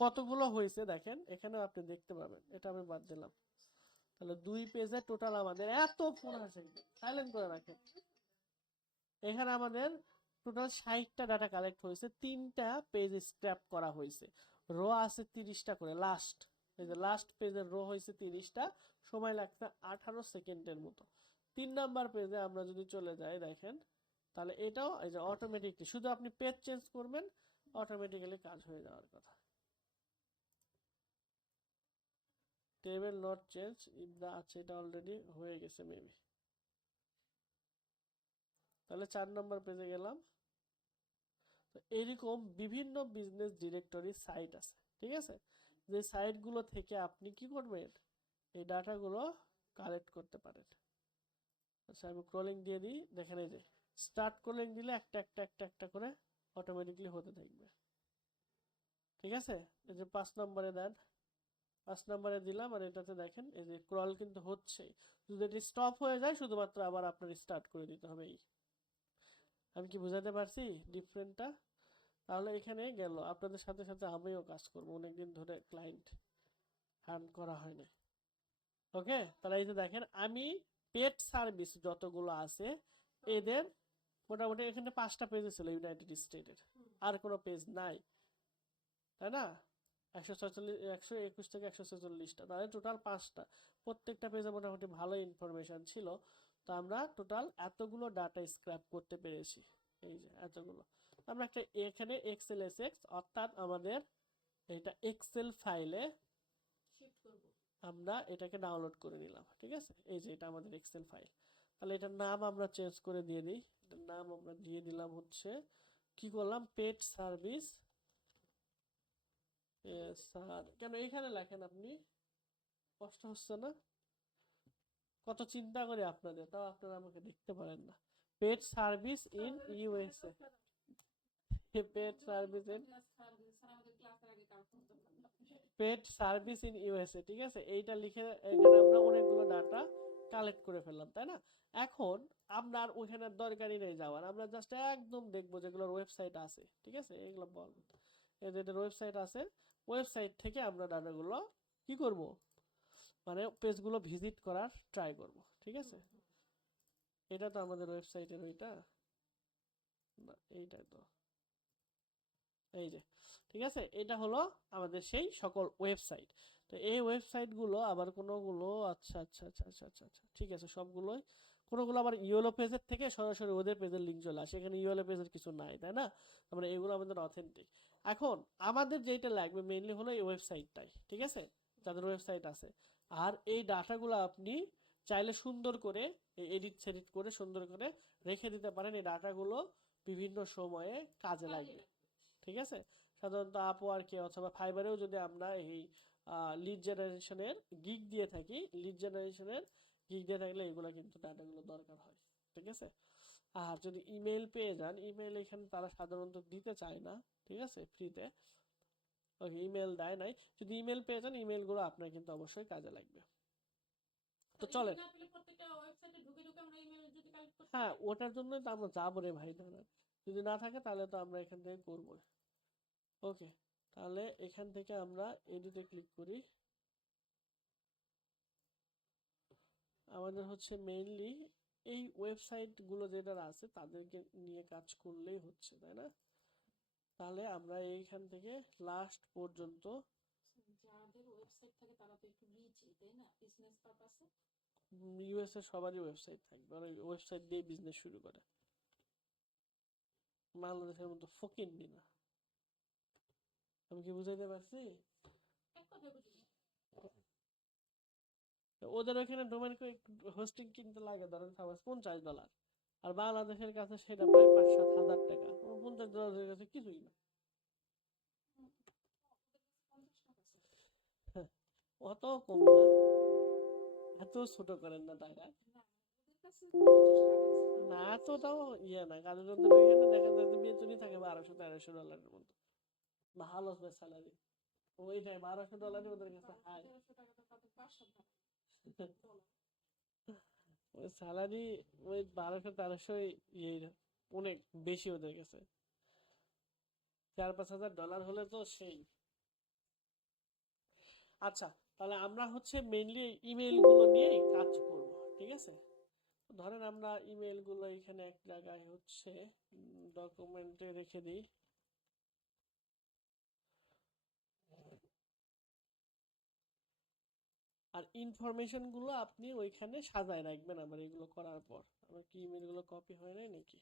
কতগুলো হয়েছে দেখেন এখানে আপনি দেখতে পাবেন, এটা আমি বাদ দিলাম। তাহলে 2 পেজে টোটাল আমাদের এত ফোন আছে, সাইলেন্ট করে রাখেন। এখানে আমাদের টোটাল 60টা ডাটা কালেক্ট হয়েছে, 3টা পেজ স্ক্র্যাপ করা হয়েছে, রো আছে 30টা করে, লাস্ট এই যে লাস্ট পেজের রো হয়েছে 30টা, সময় লাগছে 18 সেকেন্ডের মতো। 3 নম্বর পেজে আমরা যদি চলে যাই দেখেন, তাহলে এটাও এই যে অটোমেটিকলি শুধু আপনি পেজ চেঞ্জ করবেন, অটোমেটিক্যালি কাজ হয়ে যাওয়ার কথা। Table not change if the আছে, এটা অলরেডি হয়ে গেছে মেবি। তাহলে 4 নম্বর পেজে গেলাম, তো এরকম বিভিন্ন বিজনেস ডিরেক্টরি সাইট আছে, ঠিক আছে, যে সাইটগুলো থেকে আপনি কি করবেন, এই ডাটাগুলো কালেক্ট করতে পারেন। আচ্ছা, আমি ক্রলিং দিয়ে দিই, দেখেন এই যে স্টার্ট ক্রলিং দিলে একটা একটা একটা একটা করে অটোমেটিকলি হতে থাকবে। ঠিক আছে, এই যে 5 নম্বরে দেন, 5 নম্বরে দিলাম, আর এটাতে দেখেন এই যে ক্রল কিন্তু হচ্ছে, যদি এটি স্টপ হয়ে যায় শুধুমাত্র আবার আপনার স্টার্ট করে দিতে হবে। আমি কি বুঝাতে পারছি ডিফারেন্টটা? তাহলে এখানে গেল, আপনাদের সাথে সাথে আমিও কাজ করবো, অনেকদিন ধরে ক্লায়েন্ট হ্যান্ড করা হয় না। ওকে, তাহলে এই যে দেখেন আমি পেট সার্ভিস যতগুলো আছে এদের মোটামুটি এখানে 5টা পেজে ছিল ইউনাইটেড স্টেটের, আর কোনো পেজ নাই। তাই না? 121 থেকে 146টা, তাহলে টোটাল 5টা। প্রত্যেকটা পেজে মোটামুটি ভালো ইনফরমেশন ছিল। তো আমরা টোটাল এতগুলো ডাটা স্ক্র্যাপ করতে পেরেছি। এই যে এতগুলো আমরা একটা এখানে এক্সেল এসএক্স অর্থাৎ আমাদের এটা এক্সেল ফাইলে আমরা এটাকে ডাউনলোড করে নিলাম। ঠিক আছে, এই যে এটা আমাদের এক্সেল ফাইল। তাহলে এটার নাম আমরা চেঞ্জ করে দিয়ে দিই। এটার নাম আমরা দিয়ে দিলাম হচ্ছে, কি করলাম, পেট সার্ভিস। স্যার কেন এখানে লেখেন আপনি? কষ্ট হচ্ছে না? কত চিন্তা করে আপনাদের, তাও আপনারা আমাকে দেখতে পারেন না। Pet service in USA, pet service in pet service in USA. ঠিক আছে, এইটা লিখে এখানে আমরা অনেকগুলো ডাটা কালেক্ট করে ফেললাম, তাই না? এখন আমরা আর ওইখানে দরকারই নেই যাওয়ার, আমরা জাস্ট একদম দেখবো যেগুলোর ওয়েবসাইট আছে। ঠিক আছে, এগুলো বল, এদের ওয়েবসাইট আছে, ওয়েবসাইট থেকে আমরা ডাটাগুলো কি করব, মানে পেজগুলো ভিজিট করার ট্রাই করব। ঠিক আছে, এটা তো আমাদের ওয়েবসাইটের ওইটা না, এইটাই তো, এই যে। ঠিক আছে, এটা হলো আমাদের সেই সকল ওয়েবসাইট। তো এই ওয়েবসাইটগুলো আবার কোনোগুলো, আচ্ছা আচ্ছা আচ্ছা আচ্ছা আচ্ছা আচ্ছা, ঠিক আছে, সবগুলোই। কোনোগুলো আবার ইয়েলো পেজের থেকে সরাসরি ওদের পেজের লিঙ্ক চলে আসে, এখানে ইয়েলো পেজের কিছু নাই, তাই না? মানে এগুলো আমাদের অথেন্টিক। এখন আমাদের যেটা লাগবে মেইনলি হলো এই ওয়েবসাইটটাই। ঠিক আছে, যাদের ওয়েবসাইট আছে। আর এই ডাটাগুলো আপনি চাইলে সুন্দর করে এডিট সেডিট করে সুন্দর করে রেখে দিতে পারেন। এই ডাটাগুলো বিভিন্ন সময়ে কাজে লাগবে। ঠিক আছে, সাধারণত আপওয়ার্কে অথবা ফাইবারেও যদি আমরা এই লিড জেনারেশনের গিগ দিয়ে থাকি, লিড জেনারেশনের গিগ দিয়ে থাকলে এগুলো কিন্তু ডাটাগুলো দরকার হয়। ঠিক আছে, আর যদি ইমেল পেয়ে যান, ইমেল এখানে তারা সাধারণত দিতে চায় না। ঠিক আছে, ফ্রিতে ওকে ইমেল দেয় নাই। যদি ইমেল পেয়ে যান, ইমেলগুলো আপনার কিন্তু অবশ্যই কাজে লাগবে। তো চলেন, হ্যাঁ ওটার জন্যই তো আমরা যাবো রে ভাই, ধরেন যদি না থাকে তাহলে তো আমরা এখান থেকে করবো। ওকে, তাহলে এখান থেকে আমরা এডিটে ক্লিক করি। আমাদের হচ্ছে মেইনলি এই ওয়েবসাইটগুলো যেটা আছে তাদেরকে নিয়ে কাজ করলেই হচ্ছে, তাই না? তাহলে আমরা এইখান থেকে লাস্ট পর্যন্ত, ইউএসএ সবারই ওয়েবসাইট থাকবে, ওরা ওয়েবসাইট দিয়ে বিজনেস শুরু করে। বাংলাদেশের মতো ফকিন্নি না। আমি কি বুঝাইতে পারছি? ওদের ওখানে ডোমেন হোস্টিং কিনতে লাগে ধরেন সাপোজ $50, আর বাংলাদেশের কাছে সেটা প্রায় 5-7 হাজার টাকা। $50 কাছে কিছুই না। হ্যাঁ, অত কম না, এত ছোট করেন না টাকা। না এতটাও ইয়ে না, কাজের ওদের ওইখানে দেখা যায় যে বেতনই থাকে $1200-1300 মতো, ভালো স্যালারি। ওইটাই $1200 ওদের কাছে হাই। ওই স্যালারি, ওই 1200-1300 ইয়ে অনেক বেশি ওদের কাছে। $4-5 হাজার হলে তো সেই। আচ্ছা, তাহলে আমরা হচ্ছে মেইনলি ইমেল গুলো নিয়েই কাজ করব। ঠিক আছে, ধরেন আমরা ইমেল গুলো এখানে এক জায়গায় হচ্ছে ডকুমেন্টে রেখে দিই। আর ইনফরমেশন গুলো আপনি ওইখানে সাজায় রাখবেন আবার এগুলো করার পর। আমার কি ইমেল গুলো কপি হয় নাই নাকি?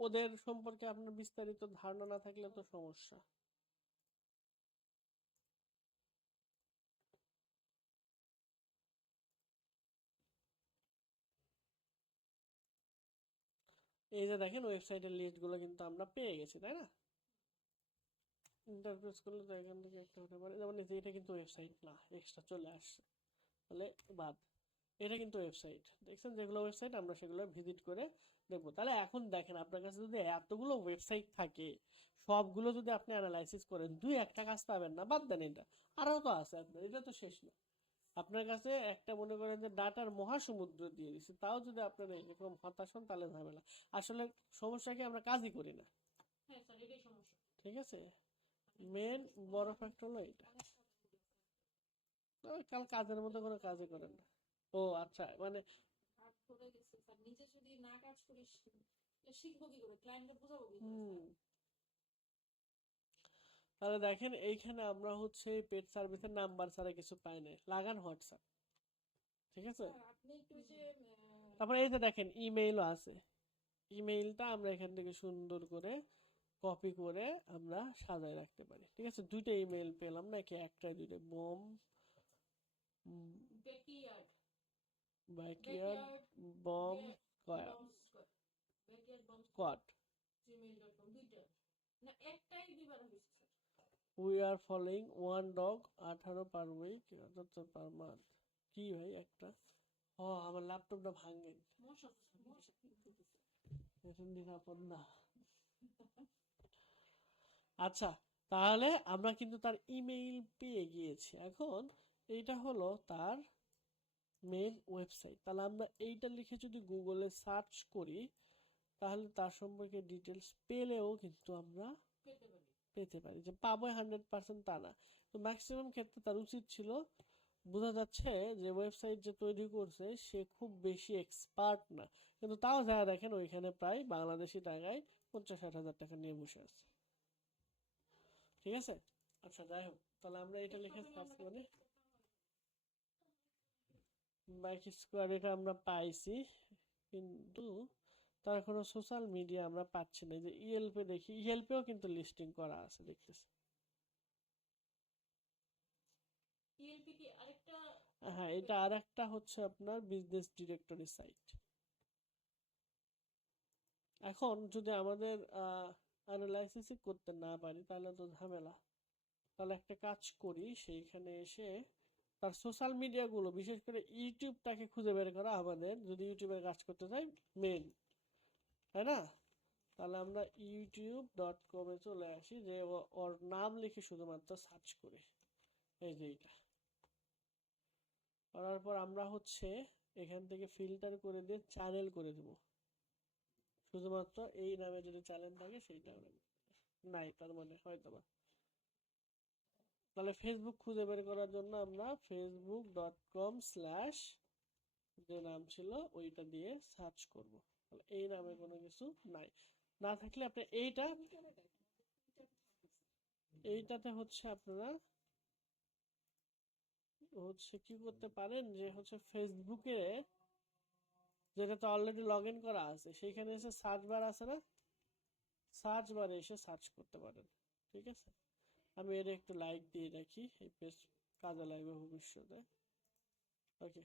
ওদের সম্পর্কে আপনার বিস্তারিত ধারণা না থাকলে তো সমস্যা। এই যে দেখেন ওয়েবসাইটের লিস্ট গুলো কিন্তু আমরা পেয়ে গেছি, তাই না? ইন্টারফেস করলে তো এখান থেকে একটা হতে পারে, যেমন এই যে এটা কিন্তু ওয়েবসাইট না, এক্সট্রা চলে আসছে, তাহলে বাদ। এটা কিন্তু ওয়েবসাইট, দেখছেন যেগুলো ওয়েবসাইট আমরা সেগুলো ভিজিট করে দেখবো। তাহলে এখন দেখেন আপনার কাছে যদি এতগুলো ওয়েবসাইট থাকে, সবগুলো যদি আপনি অ্যানালাইসিস করেন, দুই একটা কাজ পাবেন না, বাদ দেন এটা। আরও তো আছে আপনার, এটা তো শেষ না। আপনার কাছে একটা মনে করেন যে ডাটার মহাসমুদ্র দিয়ে দিচ্ছে, তাও যদি আপনার এরকম হতাশ হন তাহলে ঝামেলা। আসলে সমস্যা কি, আমরা কাজই করি না। ঠিক আছে, মেন বড় ফ্যাক্টর হলো এটা। কাল কাজের মধ্যে কোনো কাজই করেন না। ও আচ্ছা, মানে ধরে গেছে স্যার, নিজে যদি না কাজ করিস তাহলে শিখবো কি করে, ক্লায়েন্টকে বোঝাবো কি করে হুম স্যার? তাহলে দেখেন এইখানে আমরা হচ্ছে পেড সার্ভিসের নাম্বার ছাড়া কিছু পাই নাই, লাগান হোয়াটসঅ্যাপ, ঠিক আছে। স্যার আপনি একটু ওই যে তারপরে এই যে দেখেন ইমেইলও আছে, ইমেইলটা আমরা এখান থেকে সুন্দর করে কপি করে আমরা সাজায় রাখতে পারি, ঠিক আছে। দুইটা ইমেইল পেলাম নাকি একটাই, দুইটা bomb backyard backyard backyard bomb squad bomb squad, backyard bomb squad squad gmail.com, দুইটা না একটাই দুইবার হয়েছে sir? We are following one dog 18 per week 75 per month. কি ভাই একটা, ও আমার ল্যাপটপটা ভাঙেন, মশা মশা কিন্তু এটা নিরাপদ না। আচ্ছা, তাহলে আমরা কিন্তু তার ইমেইল পেয়ে গিয়েছি। এখন এইটা হলো তার মেইন ওয়েবসাইট। তাহলে আমরা এইটা লিখে যদি গুগলে সার্চ করি তাহলে তার সম্পর্কে ডিটেলস পেলেও কিন্তু আমরা পেতে পারি। পেতে পারি, যে পাবো 100% তা না। তো ম্যাক্সিমাম ক্ষেত্রে তার উচিত ছিল, বোঝা যাচ্ছে যে ওয়েবসাইট যে তৈরি করছে সে খুব বেশি এক্সপার্ট না, কিন্তু তাও যারা দেখেন ওইখানে প্রায় বাংলাদেশি টাকায় 50-60 হাজার টাকা নিয়ে বসে আছে, ঠিক আছে। আচ্ছা যাই হোক, তাহলে আমরা এটা লিখে সার্চ করি বাইক স্কোয়ার, এটা আমরা পাইছি, কিন্তু তার কোনো সোশ্যাল মিডিয়া আমরা পাচ্ছি না। এই যে ইয়েলপে দেখি, ইয়েলপেও কিন্তু লিস্টিং করা আছে দেখতেছি। ইএলপি কি আরেকটা? হ্যাঁ, এটা আর একটা হচ্ছে আপনার বিজনেস ডিরেক্টরি সাইট। এখন যদি আমাদের অ্যানালাইসিস করতে না পারি তাহলে তো ঝামেলা। তাহলে একটা কাজ করি, সেইখানে এসে তার সোশ্যাল মিডিয়াগুলো, বিশেষ করে ইউটিউবটাকে খুঁজে বের করা আমাদের, যদি ইউটিউবে কাজ করতে চাই মেন, তাই না। তাহলে আমরা youtube.com-এ চলে আসি, যে ওর নাম লিখে শুধুমাত্র সার্চ করি, এই যে এইটা করার পর আমরা হচ্ছে এখান থেকে ফিল্টার করে দিয়ে চ্যানেল করে দেব, শুধুমাত্র এই নামে যদি চ্যানেল থাকে সেইটা নাই, তার মানে হয়তো বা। তাহলে ফেসবুক খুঁজে বের করার জন্য আমরা facebook.com/ যে নাম ছিল ওইটা দিয়ে সার্চ করব। তাহলে এই নামে কোনো কিছু নাই, না থাকলে আপনি এইটাতে হচ্ছে আপনারা হচ্ছে কি করতে পারেন, যে হচ্ছে ফেসবুকে যেটাতে অলরেডি লগ ইন করা আছে সেইখানে এসে সার্চ বার আছে না, সার্চ বারে এসে সার্চ করতে পারেন, ঠিক আছে। আমি এর একটু লাইক দিয়ে রাখি, এই পেজ কাজে লাগবে ভবিষ্যতে। ওকে,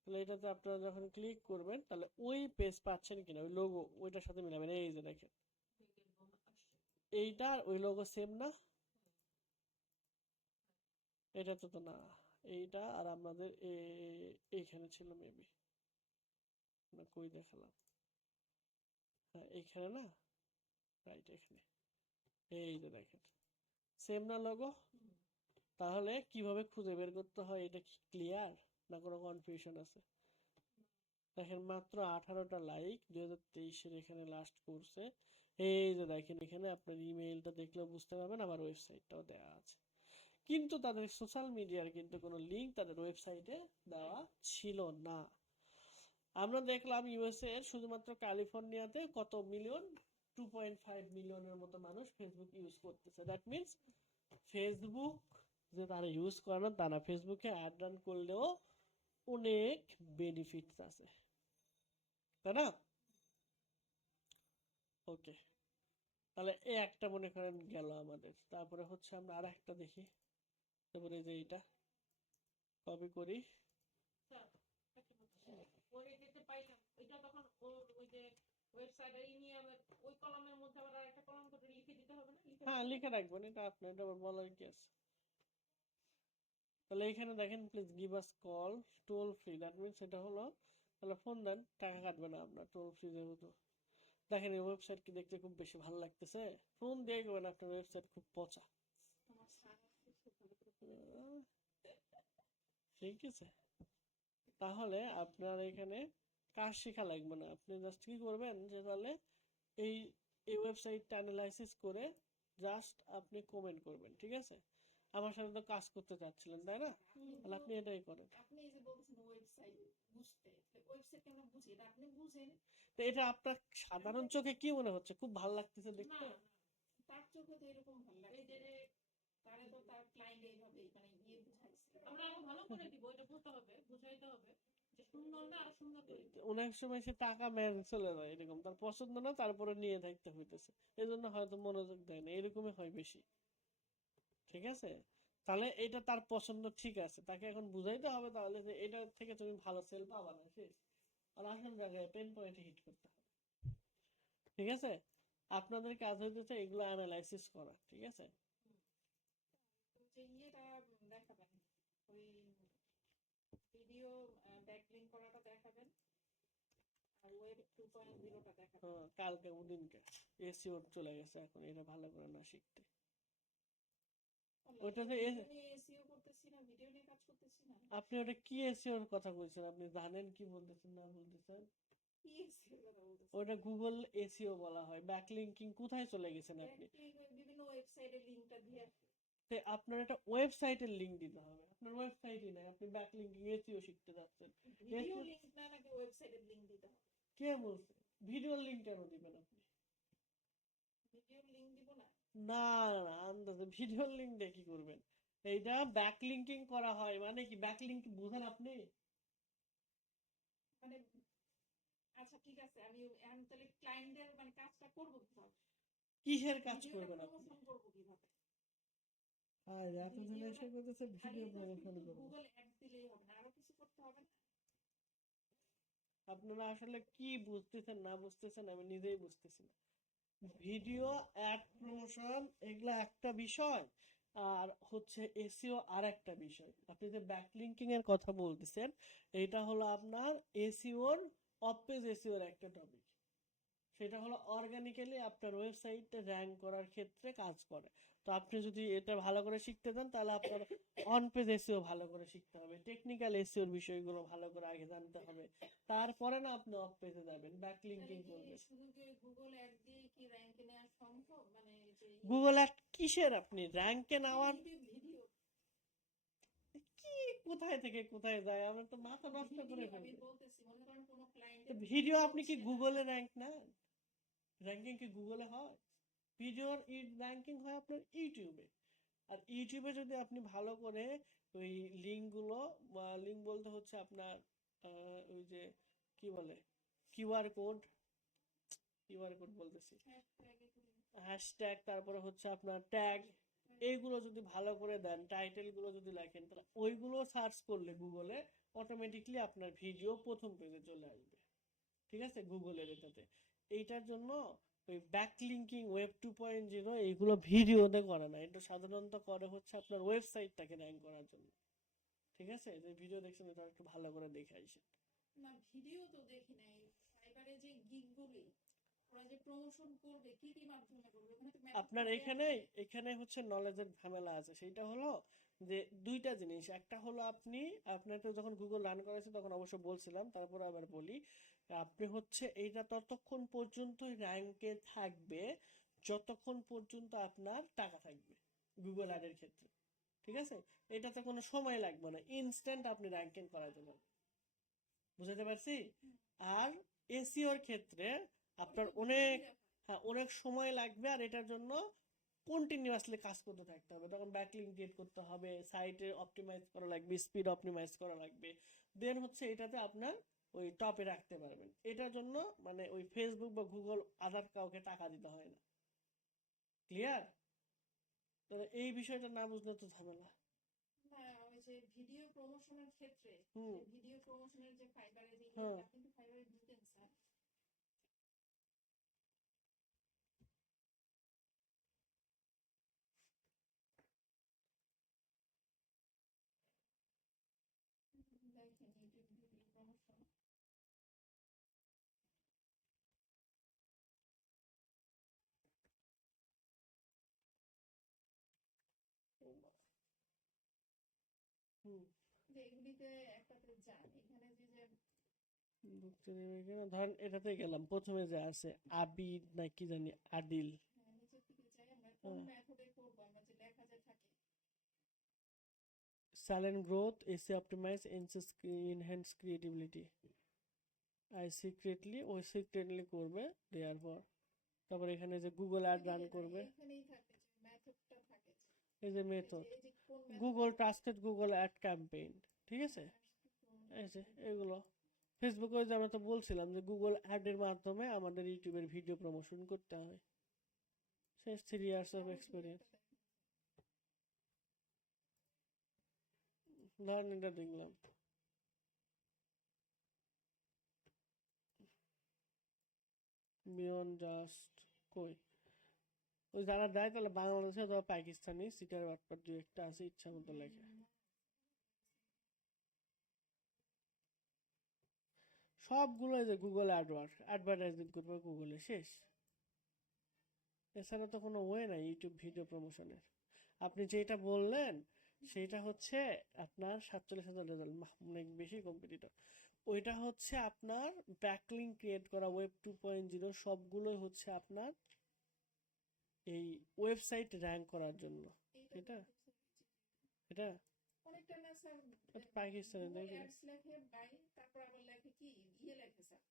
তাহলে এটাতে আপনারা যখন ক্লিক করবেন তাহলে ওই পেজ পাচ্ছেন কিনা, ওই লোগো ওইটার সাথে মিলাবেন। এই যে দেখেন এইটা আর ওই লোগো সেম না, এটা তো না, এইটা আর আমাদের এইখানে ছিল মেবি, না কই দেখালাম, হ্যাঁ এইখানে না, রাইট এখানে, এই যে দেখেন সেম না লোগো। তাহলে কিভাবে খুঁজে বের করতে হয় এটা কি ক্লিয়ার, না কোনো কনফিউশন আছে? দেখেন মাত্র 18টা লাইক 2023-এর এখানে লাস্ট করছে। এই যে দেখেন এখানে আপনার ইমেইলটা দেখলেও বুঝতে পারবেন, আবার ওয়েবসাইটটাও দেওয়া আছে, কিন্তু তাদের সোশ্যাল মিডিয়ার কিন্তু কোনো লিঙ্ক তাদের ওয়েবসাইটে দেওয়া ছিল না। আমরা দেখলাম ইউএসএ এর শুধুমাত্র ক্যালিফোর্নিয়াতে কত মিলিয়ন, 2.5 মিলিয়নের মতো মানুষ ফেসবুক ইউজ করতেছে। দ্যাট মিনস ফেসবুক যে তারা ইউজ করে না তা না, ফেসবুকে অ্যাড রান করলেও অনেক বেনিফিটস আছে, তাই না। ওকে, তাহলে এই একটা মনে করেন গেল আমাদের। তারপরে হচ্ছে আমরা আর একটা দেখি, তারপরে যে এইটা কপি করি, স্যার একটা কথা, ওই যেতে পাইলাম এটা তখন ওর ওই যে ওয়েবসাইটে ইনিয়ামের ওই কলামের মধ্যে আবার একটা কলাম করে লিখে দিতে হবে না? লিখে হ্যাঁ রাখতে লিখে হবে? রাখবেন, এটা আপনার, এটা আবার বলার কি আছে। তাহলে এখানে দেখেন please give us call toll free, that means এটা হলো, তাহলে ফোন দেন, টাকা কাটবে না আপনার, টোল ফ্রি যেহেতু। দেখেন এই ওয়েবসাইট কি দেখতে খুব বেশি ভালো লাগতেছে, ফোন দিয়ে গেবেন আপনার ওয়েবসাইট খুব পচা। আমার সারা আহ, ঠিক আছে, তাহলে আপনার এখানে কাজ শেখা লাগবে না, আপনি জাস্ট কি করবেন, যে তাহলে এই এই ওয়েবসাইটটা অ্যানালাইসিস করে জাস্ট আপনি কমেন্ট করবেন, ঠিক আছে। আমার সাথে তো কাজ করতে চাচ্ছিলেন তাই না, তাহলে আপনি এটাই করেন। আপনি এই যে বলছেন ওয়েবসাইট বুঝতে ওয়েবসাইটটা আমরা বুঝি, এটা আপনি বুঝেন। তো এটা আপনার সাধারণ চোখে কি মনে হচ্ছে, খুব ভালো লাগতেছে না দেখতে? না, তার চোখে তো এরকম ভালো লাগে, এই যে তারে তো তার ক্লায়েন্ট এইভাবে মানে ইয়ে বুঝাইছে, আমরা আরো ভালো করে দিব, এটা বুঝতে হবে, বুঝাইতে হবে যে সুন্দর না আরো সুন্দর করে দিব। অনেক সময় সে টাকা মেরে চলে যায়, এরকম তার পছন্দ না, তারপরে নিয়ে থাকতে হইতেছে, এই জন্য হয়তো মনোযোগ দেয় না, এরকমই হয় বেশি। ঠিক আছে, তাহলে এটা তার পছন্দ ঠিক আছে, তাকে এখন বুঝাইতে হবে তাহলে যে এটা থেকে তুমি ভালো সেল পাবা না, শেষ। আর আসল জায়গায় পেন পয়েন্টে হিট করতে হবে। ঠিক আছে, আপনাদের কাজ হইতেছে এগুলো অ্যানালাইসিস করা। ঠিক আছে, যে ইয়েটা দেখাবেন, ওই ভিডিও ব্যাকলিঙ্ক করাটা দেখাবেন, আর ওয়েব 2.0টা দেখাবেন। কালকে ওদিনকে এসিও চলে গেছে, এখন এটা ভালো করে না শিখতে। ওইটাতে ভিডিও নিয়ে এসইও করতেছি না, ভিডিও নিয়ে কাজ করতেছি না। আপনি ওটা কি এসিওর কথা কইছেন, আপনি জানেন কি বলতেছেন না বলতেছেন? কি এসইও কথা বলতেছি? ওটা গুগল এসিও বলা হয়। ব্যাকলিংকিং কোথায় চলে গেছেন আপনি? বিভিন্ন ওয়েবসাইটে লিংকটা দিয়ে তে আপনার একটা ওয়েবসাইটের লিংক দিতে হবে, আপনার ওয়েবসাইটই নাই, আপনি ব্যাকলিংকিং এসিও শিখতে যাচ্ছেন। ভিডিও লিংক না, নাকি ওয়েবসাইটের লিংক দিতে হবে? কে বলছে? ভিডিওর লিংক কেন দিবেন আপনি? ভিডিওর লিংক দিব না? না না, আন্দাজে ভিডিওর লিংক দিয়ে কি করবেন? এইটা ব্যাকলিংকিং করা হয় মানে কি, ব্যাকলিংক বুঝেন আপনি? মানে আচ্ছা ঠিক আছে, আমি তাহলে ক্লায়েন্টদের মানে কাজটা করবো কিভাবে? কিসের কাজ ভিডিওটা করবেন আপনি? প্রমোশন করবো কিভাবে? আর এতদিন ভিডিওটা এসে করতেছে খালি ভিডিও তো প্রমোশন শুধু করবো। গুগল অ্যাড দিলেই হবে না, আরো কিছু করতে হবে না? আপনারা আসলে কি বুঝতেছেন না বুঝতেছেন আমি নিজেই বুঝতেছি না। ভিডিও অ্যাড প্রমোশন এগুলা একটা বিষয়, আর হচ্ছে এসইও আর একটা বিষয়। আপনি যে ব্যাকলিংকিং এর কথা বলতেছেন, এটা হলো আপনার এসইওর অফ পেজ এসইওর একটা টপিক। সেটা হলো অর্গানিক্যালি আপনার ওয়েবসাইটে র্যাঙ্ক করার ক্ষেত্রে কাজ করে। তো আপনি যদি এটা ভালো করে শিখতে চান তাহলে আপনার অন পেজ এসইও ভালো করে শিখতে হবে, টেকনিক্যাল এসইওর বিষয়গুলো ভালো করে আগে জানতে হবে, তারপরে না আপনি অফ পেজে যাবেন ব্যাকলিংকিং তাহলে কি করবেন। শুধু কি গুগল অ্যাড দিয়ে কি র্যাঙ্কে নেওয়া সম্ভব? মানে যে গুগল অ্যাড কিসের, আপনি র্যাঙ্কে নেওয়ার ইউটিউব ভিডিও কি, কোথায় থেকে কোথায় যায়, আমার তো মাথা নষ্ট করে ভিডিও আমি ফেলবে। বলতেছি, মনে করেন কোনো তো ক্লায়েন্টের ভিডিও ভিডিও আপনি কি হচ্ছে না। গুগলে র্যাঙ্ক না, র্যাঙ্কিং কি গুগলে হয়? ভিডিওর র্যাঙ্কিং হয় আপনার ইউটিউবে। আর ইউটিউবে যদি আপনি ভালো করে ওই লিঙ্কগুলো, লিঙ্ক বলতে হচ্ছে আপনার ওই যে কি বলে, কিউআর কোড, কিউআর কোড বলতেছি, হ্যাশট্যাগ, তারপরে হচ্ছে আপনার ট্যাগ, এইগুলো যদি ভালো করে দেন, টাইটেল গুলো যদি লেখেন, তাহলে ওইগুলো সার্চ করলে গুগলে অটোমেটিকলি আপনার ভিডিও প্রথম পেজে চলে আসবে। ঠিক আছে, গুগলের এটাতে। এইটার জন্য ওই ব্যাকলিংকিং ওয়েব 2.0 এইগুলো ভিডিওতে করে না, এটা সাধারণত করে হচ্ছে আপনার ওয়েবসাইটটাকে র্যাঙ্ক করার জন্য। ঠিক আছে, যে ভিডিও দেখছেন এটা একটু ভালো করে দেখে আইসেন। না, ভিডিও তো দেখি নাই। ফাইবারে যে গিগগুলি ওরা যে প্রমোশন করবে কি কি মাধ্যমে করবে, ওখানে তো মেথড আপনার দেয়া এখানে থাকে। এখানে হচ্ছে নলেজের ঝামেলা আছে, সেটা হলো যে দুইটা জিনিস, একটা হলো আপনি, আপনার তো যখন গুগল রান করেছে তখন অবশ্য বলছিলাম, তারপরে আবার বলি, আপনি হচ্ছে এইটা ততক্ষণ পর্যন্ত র্যাঙ্কে থাকবে যতক্ষণ পর্যন্ত আপনার টাকা থাকবে গুগল অ্যাডের ক্ষেত্রে। ঠিক আছে, এটাতে কোনো সময় লাগবে না, ইনস্ট্যান্ট আপনি র্যাঙ্কিং করাতে পারবেন। বুঝাতে পারছি? আর এসিওর ক্ষেত্রে ওটা আপনার তো ধীরে অনেক, ধীরে হয়। হ্যাঁ অনেক সময় লাগবে, আর এটার জন্য কন্টিনিউয়াসলি কাজ করতে থাকতে হবে, তখন ব্যাকলিংক ক্রিয়েট করতে হবে, সাইটে অপটিমাইজ করা লাগবে, স্পিড অপটিমাইজ করা লাগবে, দেন হচ্ছে এটাতে আপনার ওই টপে রাখতে পারবেন। এটার জন্য মানে ওই ফেসবুক বা গুগল আদার কাউকে টাকা দিতে হয় না। ক্লিয়ার? তাহলে এই বিষয়টা না বুঝলে তো ঝামেলা। না, ওই যে ভিডিও প্রমোশনের ক্ষেত্রে, হুম। যে ভিডিও প্রমোশনের যে ফাইবারে যে হ্যাঁ, ইয়েটা, আপনি তো ফাইবারে ঢুকেন স্যার? দেখেন ইউটিউব ভিডিও প্রমোশন। হুম, এগুলিতে একটাতে যান, এখানে যে যে ঢুকতে দেবে কিনা, ধরেন এটাতে গেলাম, প্রথমে যে আছে আবিদ না কি জানি, আদিল। নিচের দিকে যাই, আমরা কোন হ্যাঁ, মেথডে করবো, আমরা যে লেখা যে থাকে silent growth, AC optimize, enhance creativity. ওই সিক্রেটলি করবে, দেওয়ার পর তারপর এখানে যে গুগল অ্যাড রান করবে, এখানেই থাকে যে মেথডটা থাকে যে এই যে মেথড এই যে কোন Google trusted Google ad campaign, ঠিক আছে। এই যে এগুলো ফেসবুকে যে আমরা তো বলছিলাম যে গুগল অ্যাডের মাধ্যমে আমাদের ইউটিউবের ভিডিও প্রমোশন করতে হয়। শেষ 3 ইয়ার্স অফ এক্সপিরিয়েন্স, ধরেন এটা দেখলাম বিয়ন্ড জাস্ট কই, ওই যারা দেয় তাহলে বাংলাদেশে অথবা পাকিস্তানি সিটার বাটপার দু একটা আছে ইচ্ছা মতো লেখে। সবগুলো এই যে গুগল অ্যাডভার্টাইজিং করবে গুগলে, শেষ। এছাড়া তো কোনো ওয়ে নাই ইউটিউব ভিডিও প্রমোশনের। আপনি যেটা বললেন সেটা হচ্ছে আপনার 47,000 রেজাল্ট, অনেক বেশি কম্পিটিটর। ওইটা হচ্ছে আপনার ব্যাকলিঙ্ক ক্রিয়েট করা ওয়েব 2.0, সবগুলোই হচ্ছে আপনার এই ওয়েবসাইট র্যাঙ্ক করার জন্য। এটা এটা অনেকটা না স্যার, পাকিস্তানে গুগল দেখি অ্যাডস লেখে বাই, তারপর আবার লেখে কি লেখে sir,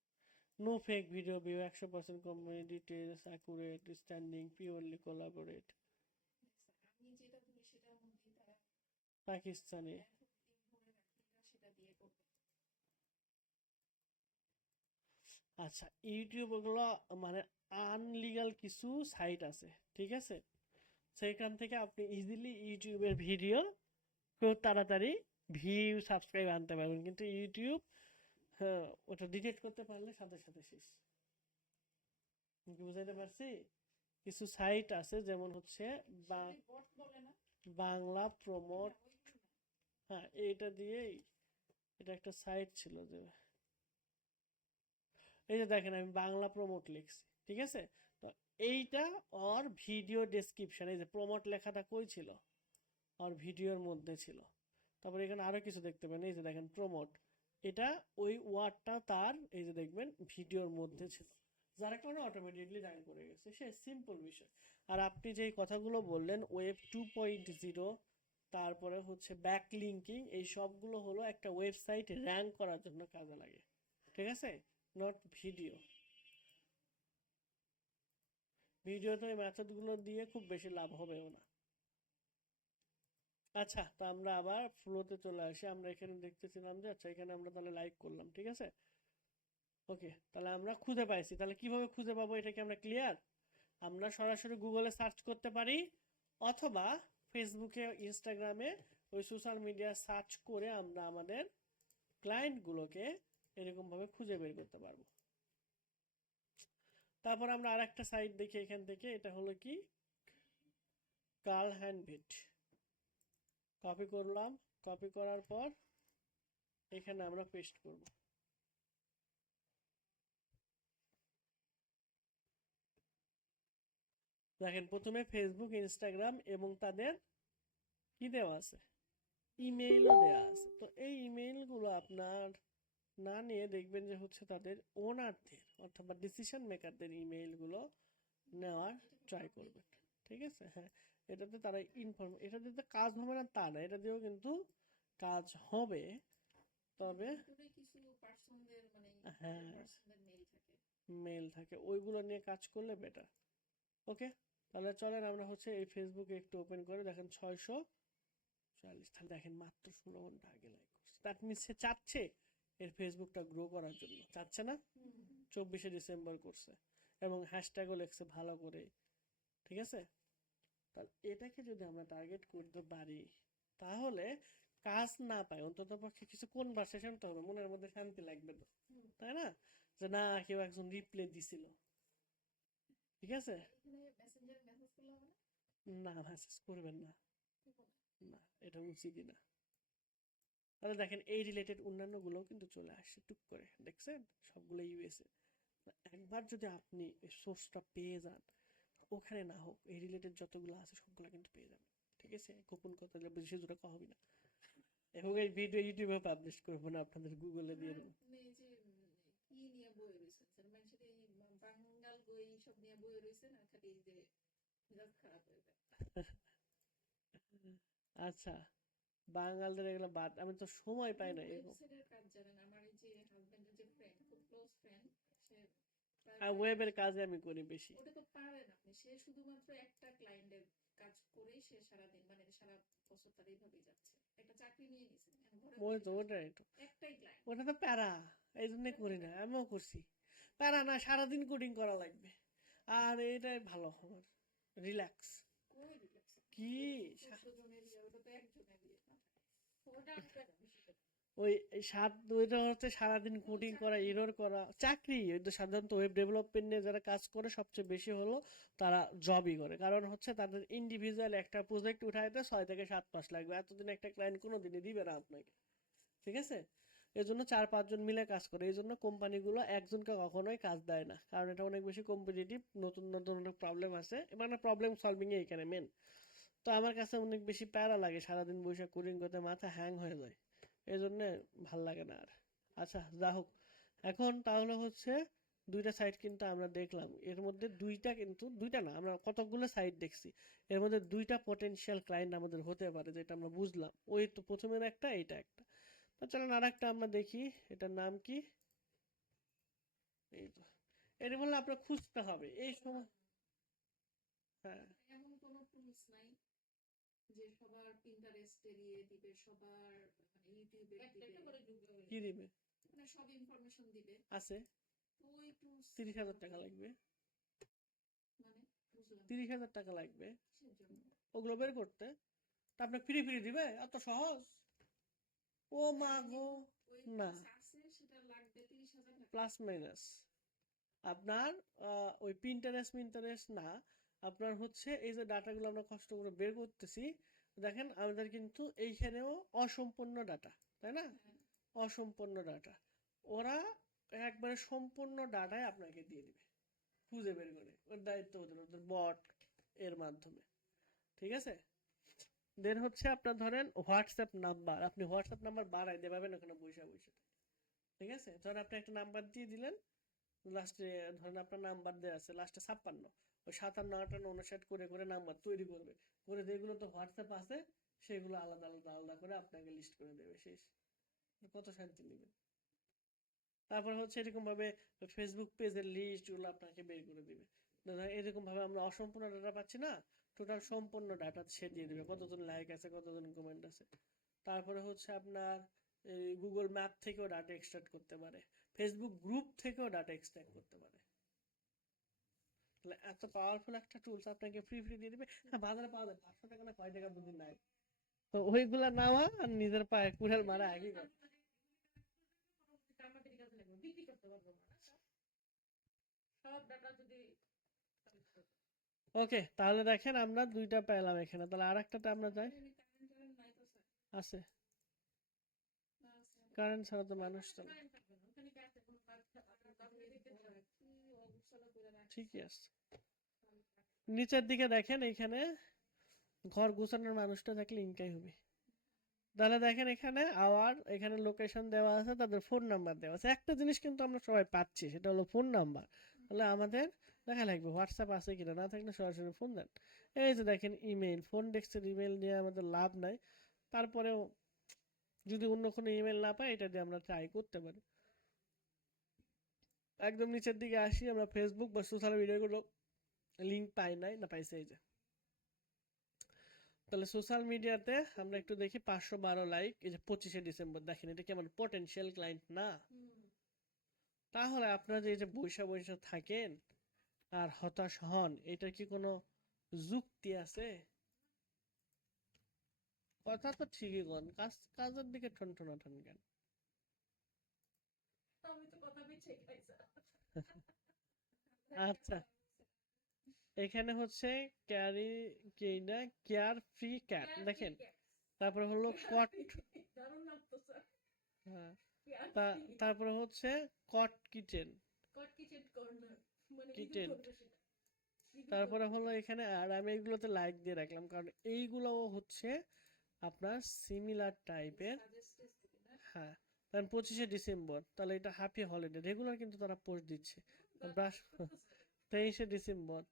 no fake video view, 100% company details, accurate, standing, purely collaborate. আমি যেটা বলি সেটার মধ্যেই তারা পাকিস্তানি এতদিন ধরে রাখে সেটা দিয়ে করবে। আচ্ছা, ইউটিউব ওগুলো মানে আনলিগাল কিছু সাইট আছে, ঠিক আছে, সেইখান থেকে আপনি ইজিলি ইউটিউবের ভিডিও খুব তাড়াতাড়ি ভিউ সাবস্ক্রাইব আনতে পারবেন, কিন্তু ইউটিউব হ্যাঁ ওটা ডিটেক্ট করতে পারলে সাথে সাথে শেষ। কি বুঝাইতে পারছি? কিছু সাইট আছে যেমন হচ্ছে সেটাই বট বলে না, বাংলা প্রমোট, না ওইগুলো না। হ্যাঁ এইটা দিয়েই, এটা একটা সাইট ছিল যে, এই যে দেখেন আমি বাংলা প্রমোট লিখছি, ঠিক আছে, তো এইটা ওর ভিডিও ডেসক্রিপশন, এই যে প্রমোট লেখাটা কই ছিল, আর ভিডিওর মধ্যে ছিল। তারপর এখানে আরো কিছু দেখতে পাবেন, এই যে দেখেন প্রমোট, এটা ওই ওয়ার্ডটা তার এই যে দেখবেন ভিডিওর মধ্যে ছিল, যার কারণে অটোমেটিকলি র্যাঙ্ক করে গেছে, সে সিম্পল বিষয়। আর আপনি যেই কথাগুলো বললেন ওয়েব 2.0, তারপরে হচ্ছে ব্যাক লিঙ্কিং, এই সবগুলো হলো একটা ওয়েবসাইট র্যাঙ্ক করার জন্য কাজে লাগে, ঠিক আছে, নট ভিডিও। ভিডিওতে ওই মেথডগুলো দিয়ে খুব বেশি লাভ হবেও না। আচ্ছা, তো আমরা আবার ফ্লোতে চলে আসি। আমরা এখানে দেখতেছিলাম যে আচ্ছা এখানে আমরা তাহলে লাইক করলাম, ঠিক আছে, ওকে, তাহলে আমরা খুঁজে পাইছি। তাহলে কিভাবে খুঁজে পাবো এটা কি আমরা ক্লিয়ার? আমরা সরাসরি গুগলে সার্চ করতে পারি, অথবা ফেসবুকে ইনস্টাগ্রামে ওই সোশ্যাল মিডিয়া সার্চ করে আমরা আমাদের ক্লায়েন্টগুলোকে এরকম ভাবে খুঁজে বের করতে পারবো। তারপর আমরা আরেকটা সাইট দেখি এখান থেকে, এটা হলো কি কার্ল হ্যান্ডভিট, কপি করলাম, কপি করার পর এখানে আমরা পেস্ট করব। দেখেন প্রথমে ফেসবুক, ইনস্টাগ্রাম এবং তাদের কি দেওয়া আছে, ইমেইলও দেওয়া আছে। তো এই ইমেইলগুলো আপনার না নিয়ে দেখবেন যে হচ্ছে তাদের ওনারদের অথবা ডিসিশন মেকারদের ইমেইলগুলো নেওয়ার ট্রাই করবেন, ঠিক আছে। হ্যাঁ, এটাতে তারা এটাতে তো কাজ হবে না তা না, এটা দিয়েও কিন্তু কাজ হবে, তবে ভিতরে কিছু পার্সনদের মানে হ্যাঁ পার্সনদের মেল থাকে। মেল থাকে, ওইগুলো নিয়ে কাজ করলে বেটার। ওকে, তাহলে চলেন আমরা হচ্ছে এই ফেসবুকে একটু ওপেন করে দেখেন 640, তাহলে দেখেন মাত্র 16 ঘন্টা আগে লাইক করছে, দ্যাট মিনস সে চাচ্ছে এর ফেসবুকটা গ্রো করার জন্য, চাচ্ছে না? 24শে ডিসেম্বর করছে এবং হ্যাশট্যাগও লেখছে ভালো করে, ঠিক আছে। তাহলে এটাকে যদি আমরা টার্গেট করতে পারি তাহলে কাজ না পাই অন্তত পক্ষে কিছু কনভারসেশন তো হবে, মনের মধ্যে শান্তি লাগবে তো, তাই না, যে না কেউ একজন রিপ্লে দিছিল, ঠিক আছে। এখানে মেসেঞ্জার মেসেজ করলে হবে না? না মেসেজ করবেন না, কি বলে? না এটা উচিতই না। তাহলে দেখেন এই রিলেটেড অন্যান্য গুলোও কিন্তু চলে আসছে টুক করে, দেখছেন সবগুলো ইউএসএ। একবার যদি আপনি সোর্সটা পেয়ে যান, ওখানে না হোক এই রিলেটেড যতগুলো আছে সবগুলো কিন্তু পেয়ে যাবেন, ঠিক আছে, গোপন কথা বেশি দূরে কথা হবে না। এবং এই ভিডিও ইউটিউবে পাবলিশ করবো না, আপনাদের গুগলে দিয়ে দেবো। আপনি এই যে কি নিয়ে বই রয়েছেন স্যার, মানুষের এই বাঙ্গাল বই সব নিয়ে বই রয়েছে না, খালি এই যে মেজাজ খারাপ হয়ে যায়। আচ্ছা, বাঙালদের এগুলো বাদ, আমি তো সময় পাই না এরকম। ওয়েবসাইটের কাজ জানেন, আমার এই যে হাজবেন্ডের যে ফ্রেন্ড, খুব ক্লোজ ফ্রেন্ড, সে প্রায় আর ওয়েবের কাজে আমি করি বেশি। ওটা তো পারেন আপনি, সে শুধুমাত্র একটা ক্লায়েন্টের কাজ করেই সে সারাদিন মানে সারা বছর তার এইভাবেই যাচ্ছে। একটা চাকরি নিয়ে নিছে, এখন ঘরে ওই বসে তো কাজ ওটাই করে। তো, একটাই ক্লায়েন্ট। ওটা তো প্যারা, এই জন্যই করি না, আমিও করছি। প্যারা না, সারাদিন কোডিং করা লাগবে, আর এটাই ভালো আমার, রিল্যাক্স। কই রিল্যাক্স, কি 14 জনের ইয়ে, ওটা তো একজনের ইয়ে না। ওটা আমি কেন বেশি করি? ওই ওইটা হচ্ছে সারাদিন কোডিং করা, এরর করা, চাকরি ওই তো সাধারণত ওয়েব ডেভেলপমেন্ট নিয়ে যারা কাজ করে সবচেয়ে বেশি হলো তারা জবই করে, কারণ হচ্ছে তাদের ইন্ডিভিজুয়াল একটা প্রজেক্ট উঠাইতে 6 থেকে 7 মাস লাগবে, এতদিন একটা ক্লায়েন্ট কোনো দিনই দিবে না আপনাকে, ঠিক আছে? এর জন্য 4-5 জন মিলে কাজ করে, এই জন্য কোম্পানিগুলো একজনকে কখনোই কাজ দেয় না, কারণ এটা অনেক বেশি কম্পিটিটিভ, নতুন নতুন অনেক প্রবলেম আছে, মানে প্রবলেম সলভিং এ এখানে মেন। তো আমার কাছে অনেক বেশি প্যারা লাগে, সারাদিন বসে কোডিং করতে মাথা হ্যাং হয়ে যায়, এই জন্য ভাল লাগে না আর। আচ্ছা যা হোক, এখন তাহলে হচ্ছে দুইটা সাইট কিন্তু আমরা দেখলাম, এর মধ্যে দুইটা, কিন্তু দুইটা না, আমরা কতগুলো সাইট দেখছি, এর মধ্যে দুইটা পটেনশিয়াল ক্লায়েন্ট আমাদের হতে পারে, যেটা আমরা বুঝলাম, ওই তো প্রথমের একটা, এইটা একটা। তো চলেন আর একটা আমরা দেখি, এটার নাম কি, এই তো, এটা বললে আপনার খুঁজতে হবে এই সময়। হ্যাঁ, এমন কোনো টুলস নাই যে সবার পিন্টারেস্টে দিয়ে দিবে, সবার মানে ইউটিউবে দিবে, কি দিবে? মানে সব ইনফরমেশন দিবে। আছে, ওই টুলস 30,000 টাকা লাগবে, মানে বুঝলাম 30,000 টাকা লাগবে কিসের জন্য? ওগুলো বের করতে। তা আপনার ফ্রি ফ্রি দিবে এত সহজ? ও মা গো, ওই না, টুলস আছে, সেটা লাগবে 30,000 টাকা। প্লাস মাইনাস আপনার ওই পিন্টারেস্ট মিন্টারেস্ট না, আপনার হচ্ছে এই যে ডাটাগুলো আমরা কষ্ট করে বের করতেছি, দেখেন আমাদের কিন্তু এইখানেও অসম্পূর্ণ ডাটা, তাই না? হ্যাঁ, অসম্পূর্ণ ডাটা, ওরা একবারে সম্পূর্ণ ডাটাই আপনাকে দিয়ে দিবে, খুঁজে বের করে, ওর দায়িত্ব ওদের, ওদের বট এর মাধ্যমে, ঠিক আছে? দেন হচ্ছে আপনার ধরেন হোয়াটসঅ্যাপ নাম্বার, আপনি হোয়াটসঅ্যাপ নাম্বার বাড়াই দিয়ে পাবেন ওখানে বসে বসে, ঠিক আছে? ধরেন আপনি একটা নাম্বার দিয়ে দিলেন, লাস্টে ধরেন আপনার নাম্বার দেওয়া আছে লাস্টে 56, ওই 57, 58, 59 করে করে নাম্বার তৈরি করবে, করে যেগুলো তো হোয়াটসঅ্যাপ আছে সেগুলো আলাদা আলাদা আলাদা করে আপনাকে লিস্ট করে দেবে, শেষ। কত শান্তি নেবেন? তারপর হচ্ছে এরকম ভাবে ফেসবুক পেজের লিস্ট গুলো আপনাকে বের করে দিবে, এরকম ভাবে আমরা অসম্পূর্ণ ডাটা পাচ্ছি না, টোটাল সম্পূর্ণ ডাটা সে দিয়ে দিবে, কতজন লাইক আছে, কতজন কমেন্ট আছে। তারপরে হচ্ছে আপনার গুগল ম্যাপ থেকেও ডাটা এক্সট্রাক্ট করতে পারে, ফেসবুক গ্রুপ থেকেও ডাটা এক্সট্রাক্ট করতে পারে। তাহলে এত পাওয়ারফুল একটা টুলস আপনাকে ফ্রি ফ্রি দিয়ে দিবে। হ্যাঁ, বাজারে পাওয়া যায় 500 টাকা না কয় টাকা বুঝি নাই, তো ওইগুলা নেওয়া আর নিজের পায়ে কুড়াল মারা একই কথা। আমাদের কাছে লাগবে, বিক্রি করতে পারবো না না? সব ডাটা যদি ওকে, তাহলে দেখেন আমরা দুইটা পেলাম এখানে, তাহলে আর একটাতে আমরা যাই। কারেন্ট নাই তো স্যার, আছে, না আছে, কারেন্ট ছাড়া তো মানুষ চলে। কারেন্ট থাকবে না, ওখানে কি আছে কোনো কাজ? আপনি দেখতে পারেন কি অবস্থা করে রাখছে। ঠিকই আছে, নিচের দিকে দেখেন এখানে ঘর গোছানোর মানুষটা থাকলে ইনকাই হবে। তাহলে দেখেন এখানে আওয়ার, এখানে লোকেশন দেওয়া আছে, তাদের ফোন নাম্বার দেওয়া আছে, একটা জিনিস কিন্তু আমরা সবাই পাচ্ছি, সেটা হলো ফোন নাম্বার। তাহলে আমাদের দেখা লাগবে হোয়াটসঅ্যাপ আছে কিনা, না থাকলে সরাসরি ফোন দেন। এই যে দেখেন ইমেল, ফোন ডেস্কের ইমেল নিয়ে আমাদের লাভ নাই, তারপরেও যদি অন্য কোনো ইমেল না পাই এটা দিয়ে আমরা ট্রাই করতে পারি। একদম নিচের দিকে আসি, আমরা ফেসবুক বা সোশ্যাল মিডিয়াগুলো লিঙ্ক পাই নাই, না পাইছে এই যে। তাহলে সোশ্যাল মিডিয়াতে আমরা একটু দেখি 512 লাইক, এই যে 25শে ডিসেম্বর, দেখেন এটা কি আমার পটেনশিয়াল ক্লায়েন্ট না? তাহলে আপনারা যে এই যে বৈশা বৈশা থাকেন আর হতাশ হন, এটার কি কোনো যুক্তি আছে? কথা তো ঠিকই কন, কাজের দিকে ঠনঠনা ঠন কেন? আমি তো কথা বিছে খাইছে। আচ্ছা, এখানে হচ্ছে ক্যারি কেইনা কেয়ার ফ্রি ক্যাট দেখেন, তারপরে হলো কট, দারুণ নাম তো স্যার। হ্যাঁ, তারপরে হচ্ছে কট কিচেন, কট কিচেন কর্নার, মানে রিভিউ কিচেন, করবে সেটা, রিভিউ তারপরে করবে। হলো এখানে, আর আমি এগুলোতে লাইক দিয়ে রাখলাম কারণ এইগুলোও হচ্ছে আপনার সিমিলার টাইপের। সাজেস্টেড দিবে না? হ্যাঁ, কারণ 25শে ডিসেম্বর, তাহলে এটা হ্যাপি হলিডে, রেগুলার কিন্তু তারা পোস্ট দিচ্ছে। ব্রাশ, 23শে ডিসেম্বর,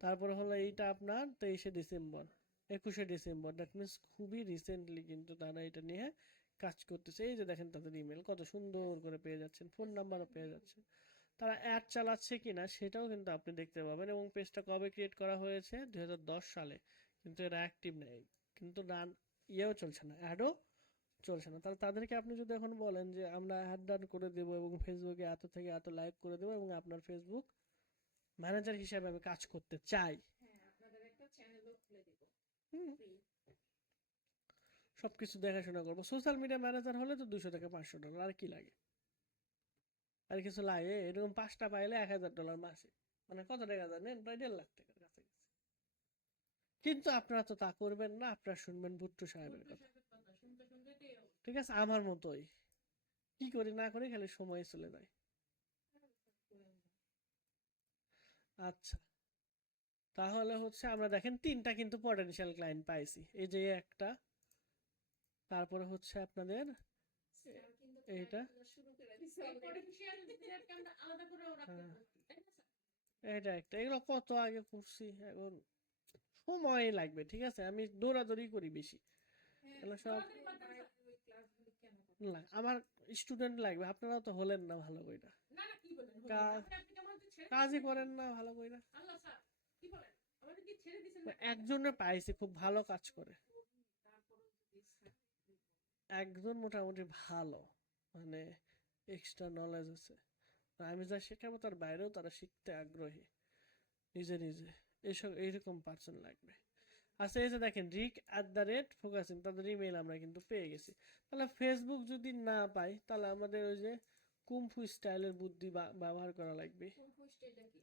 তারপরে হলো এইটা আপনার 23শে ডিসেম্বর, 21শে ডিসেম্বর, দ্যাট মিনস খুবই রিসেন্টলি কিন্তু তারা এটা নিয়ে কাজ করতেছে। এই যে দেখেন তাদের ইমেল কত সুন্দর করে পেয়ে যাচ্ছেন, ফোন নাম্বারও পেয়ে যাচ্ছেন। তারা অ্যাড চালাচ্ছে কিনা সেটাও কিন্তু আপনি দেখতে পাবেন। এবং পেজটা কবে ক্রিয়েট করা হয়েছে? 2010 সালে। কিন্তু এরা অ্যাক্টিভ নেই, কিন্তু রান ইয়েও চলছে না, অ্যাডও চলছে না। তাহলে তাদেরকে আপনি যদি এখন বলেন যে আমরা অ্যাড রান করে দেবো এবং ফেসবুকে এত থেকে এত লাইক করে দেবো এবং আপনার ফেসবুক ম্যানেজার হিসেবে আমি কাজ করতে চাই, হ্যাঁ, আপনাদের একটা চ্যানেলও খুলে দিব হুম, ফ্রি। সবকিছু দেখাশোনা করবো। সোশ্যাল মিডিয়া ম্যানেজার হলে তো $200 থেকে $500, আর কি লাগে? আর কিছু লাগে? এরকম 5টা পাইলে $1000 মাসে, মানে কত টাকা জানেন? প্রায় 1.5 লাখ টাকার কাছাকাছি। কিন্তু আপনারা তো তা করবেন না, আপনারা শুনবেন ভুট্টো সাহেবের ভুট্টো কথা। সাহেবের কথা শুনতে শুনতে তো এরকম। ঠিক আছে, আমার মতোই কি করি না করি খালি সময় চলে যায়। আচ্ছা, তাহলে হচ্ছে আমরা দেখেন 3টা কিন্তু পটেনশিয়াল ক্লায়েন্ট পাইছি। এই যে একটা, তারপরে হচ্ছে আপনাদের স্যার কিন্তু এইটা, ক্লায়েন্টগুলো শুরু করে দিছে অলরেডি। পটেনশিয়ালদেরকে আমরা আলাদা করেও রাখতে হ্যাঁ, পারি, তাই না স্যার? এটা একটা। এগুলো কত আগে করছি, এখন সময় লাগবে। ঠিক আছে, আমি দৌড়াদৌড়ি করি বেশি, হ্যাঁ, এগুলো সব আমাদের ওই ক্লাসগুলো কেন করেন? আমার স্টুডেন্ট লাগবে। আপনারাও তো হলেন না ভালো কইরা, না না, কি বলেন, হলো না। কাজ আমাদের আপনি কেমন ছেড়ে কাজই দিয়েছেন করেন নাকি? না ভালো কইরা। আল্লাহ স্যার, কি বলেন? আমাদের কি ছেড়ে দিয়েছেন নাকি? একজনে পাইছি খুব ভালো কাজ করে, তারপরেও যদি স্যার একজন মোটামুটি ভালো, মানে এক্সট্রা নলেজ আছে। আমি যা শেখাবো তার বাইরেও তারা শিখতে আগ্রহী, নিজে নিজে। এইসব এইরকম পার্সন লাগবে। আচ্ছা, এই যে দেখেন rik@focusing, তাদের ইমেল আমরা কিন্তু পেয়ে গেছি। তাহলে ফেসবুক যদি না পাই, তাহলে আমাদের ওই যে কুমফু স্টাইলের বুদ্ধি ব্যবহার করা লাগবে। কোন পোস্টটা কি?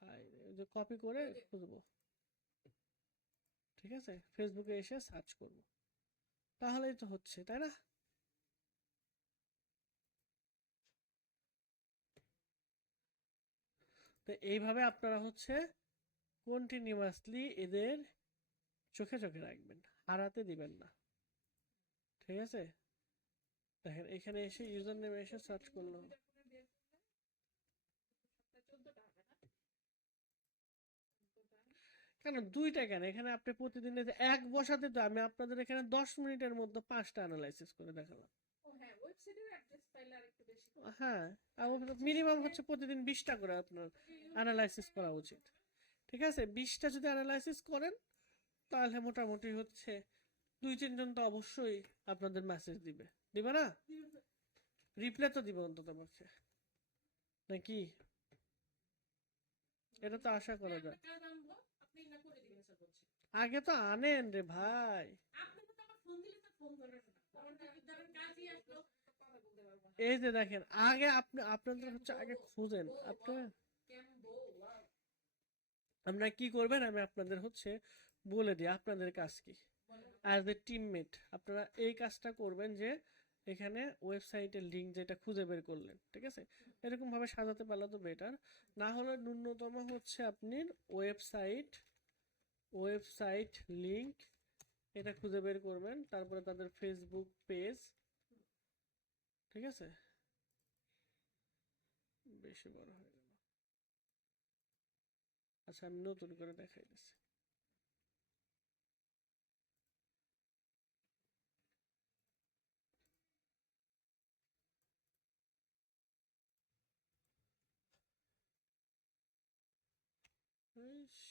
হাই, ওই যে কপি করে ওই যে খুঁজবো। ঠিক আছে, ফেসবুকে এসে সার্চ করব, তাহলেই তো হচ্ছে, তাই না? তো এইভাবে আপনারা হচ্ছে কন্টিনিউয়াসলি এদের চোখে চোখে রাখবেন, হারাতে দিবেন না। ঠিক আছে, দেখেন এখানে এসে ইউজার নেমে এসে সার্চ করলো। 2টা করে বের করলে সপ্তাহে 14টা হবে না? 14টা। কেন 2টা কেন? এখানে আপনি প্রতিদিন এই যে এক বসাতে তো আমি আপনাদের এখানে 10 মিনিটের মধ্যে 5টা অ্যানালাইসিস করে দেখালাম। ও হ্যাঁ, ওয়েবসাইটের অ্যাড্রেস পাইলে আরেকটু বেশি করে। হ্যাঁ, মিনিমাম সেক্ষেত্রে হচ্ছে প্রতিদিন 20টা করে আপনার ইউটিউব অ্যানালাইসিস চ্যানেলে করা এরকম উচিত। হবে। ঠিক আছে, 20টা যদি অ্যানালাইসিস করেন তাহলে মোটামুটি হচ্ছে 2-3 জন তো অবশ্যই আপনাদের মেসেজ দিবে, দিবে না? রিপ্লাই তো দিবে অন্তত পক্ষে, নাকি? এটা তো আশা করা আমরা যায়। কাজ আনবো, আপনি না করে দিবেন স্যার বলছে। আগে তো আনেন রে ভাই। আপনি তো আমার ফোন দিলে তো ফোন ধরে না। তখন যদি ধরেন কাজই আসলো, কথা বলতে পারবো না। এই যে দেখেন, আগে আপনি আপনাদের হচ্ছে আগে খুঁজেন আপনি। ক্যাম্বো ওয়াও। আমরা কি করবেন আমি আপনাদের হচ্ছে বলে দিই আপনাদের কাজ কি। অ্যাজ এ টিমমেট আপনারা এই কাজটা করবেন যে এখানে ওয়েবসাইটের লিঙ্ক যেটা খুঁজে বের করলেন, ঠিক আছে, এরকম ভাবে সাজাতে পারলে তো বেটার। না হলে ন্যূনতম হচ্ছে আপনি ওয়েবসাইট ওয়েবসাইট লিঙ্ক এটা খুঁজে বের করবেন, তারপরে তাদের ফেসবুক পেজ। ঠিক আছে, বেশি বড় হয়ে গেল। আচ্ছা, আমি নতুন করে দেখাই দিচ্ছি। ইস,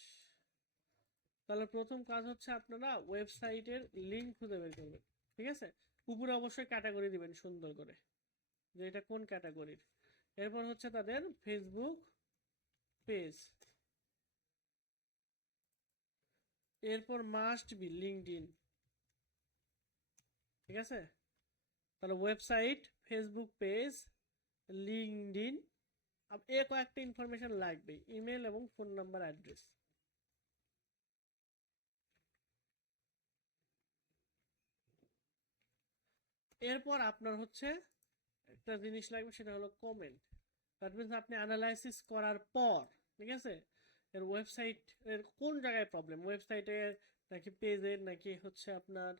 তাহলে প্রথম কাজ হচ্ছে আপনারা ওয়েবসাইটের লিঙ্ক খুঁজে বের করবেন। ঠিক আছে, উপরে অবশ্যই ক্যাটাগরি দিবেন সুন্দর করে, যে এটা কোন ক্যাটাগরির। এরপর হচ্ছে তাদের ফেসবুক পেজ, এরপর মাস্ট বি লিঙ্কডইন। ঠিক আছে, তাহলে ওয়েবসাইট, ফেসবুক পেজ, লিঙ্কডইন, এ কয়েকটা ইনফরমেশন লাগবে, ইমেল এবং ফোন নাম্বার অ্যাড্রেস। এরপর আপনার হচ্ছে একটা জিনিস লাগবে, সেটা হলো কমেন্ট। দ্যাট মিনস আপনি অ্যানালাইসিস করার পর, ঠিক আছে, এর ওয়েবসাইট এর কোন জায়গায় প্রবলেম, ওয়েবসাইটে নাকি পেজের নাকি হচ্ছে আপনার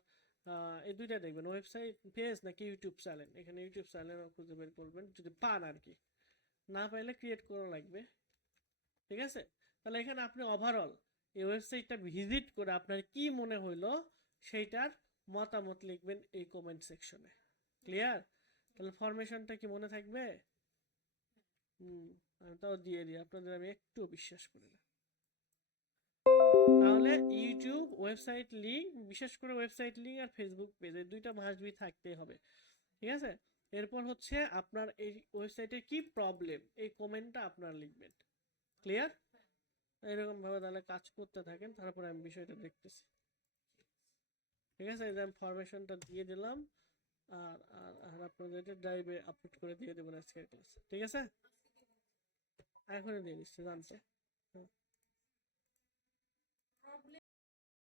এই দুইটা দেখবেন, ওয়েবসাইট পেজ নাকি ইউটিউব চ্যানেল। এখানে ইউটিউব চ্যানেল খুঁজে বের করবেন যদি পান আর কি, না পাইলে ক্রিয়েট করা লাগবে। ঠিক আছে, তাহলে এখানে আপনি ওভারঅল এই ওয়েবসাইটটা ভিজিট করে আপনার কি মনে হইলো সেইটার মতামত লিখবেন এই কমেন্ট সেকশনে। ক্লিয়ার? তাহলে ফরমেশনটা কি মনে থাকবে? আমি তাও দিয়ে দিই, আপনাদের আমি একটু বিশ্বাস করি না। তাহলে ইউটিউব ওয়েবসাইট লিংক, বিশেষ করে ওয়েবসাইট লিংক আর ফেসবুক পেজ, এই দুইটা মাস্ট বি থাকতেই হবে। ঠিক আছে? এরপর হচ্ছে আপনার এই ওয়েবসাইটের কি প্রবলেম, এই কমেন্টটা আপনারা লিখবেন। ক্লিয়ার? এরকম ভাবে তাহলে কাজ করতে থাকেন, তারপরে আমি বিষয়টা দেখতেছি। ঠিক আছে? এই যে আমি ফরমেশনটা দিয়ে দিলাম, আর আর আর আপনাদের ড্রাইভে আপলোড করে দিয়ে দেবেন আজকের ক্লাস। ঠিক আছে? এখনই দিয়ে দিচ্ছি, জানতে।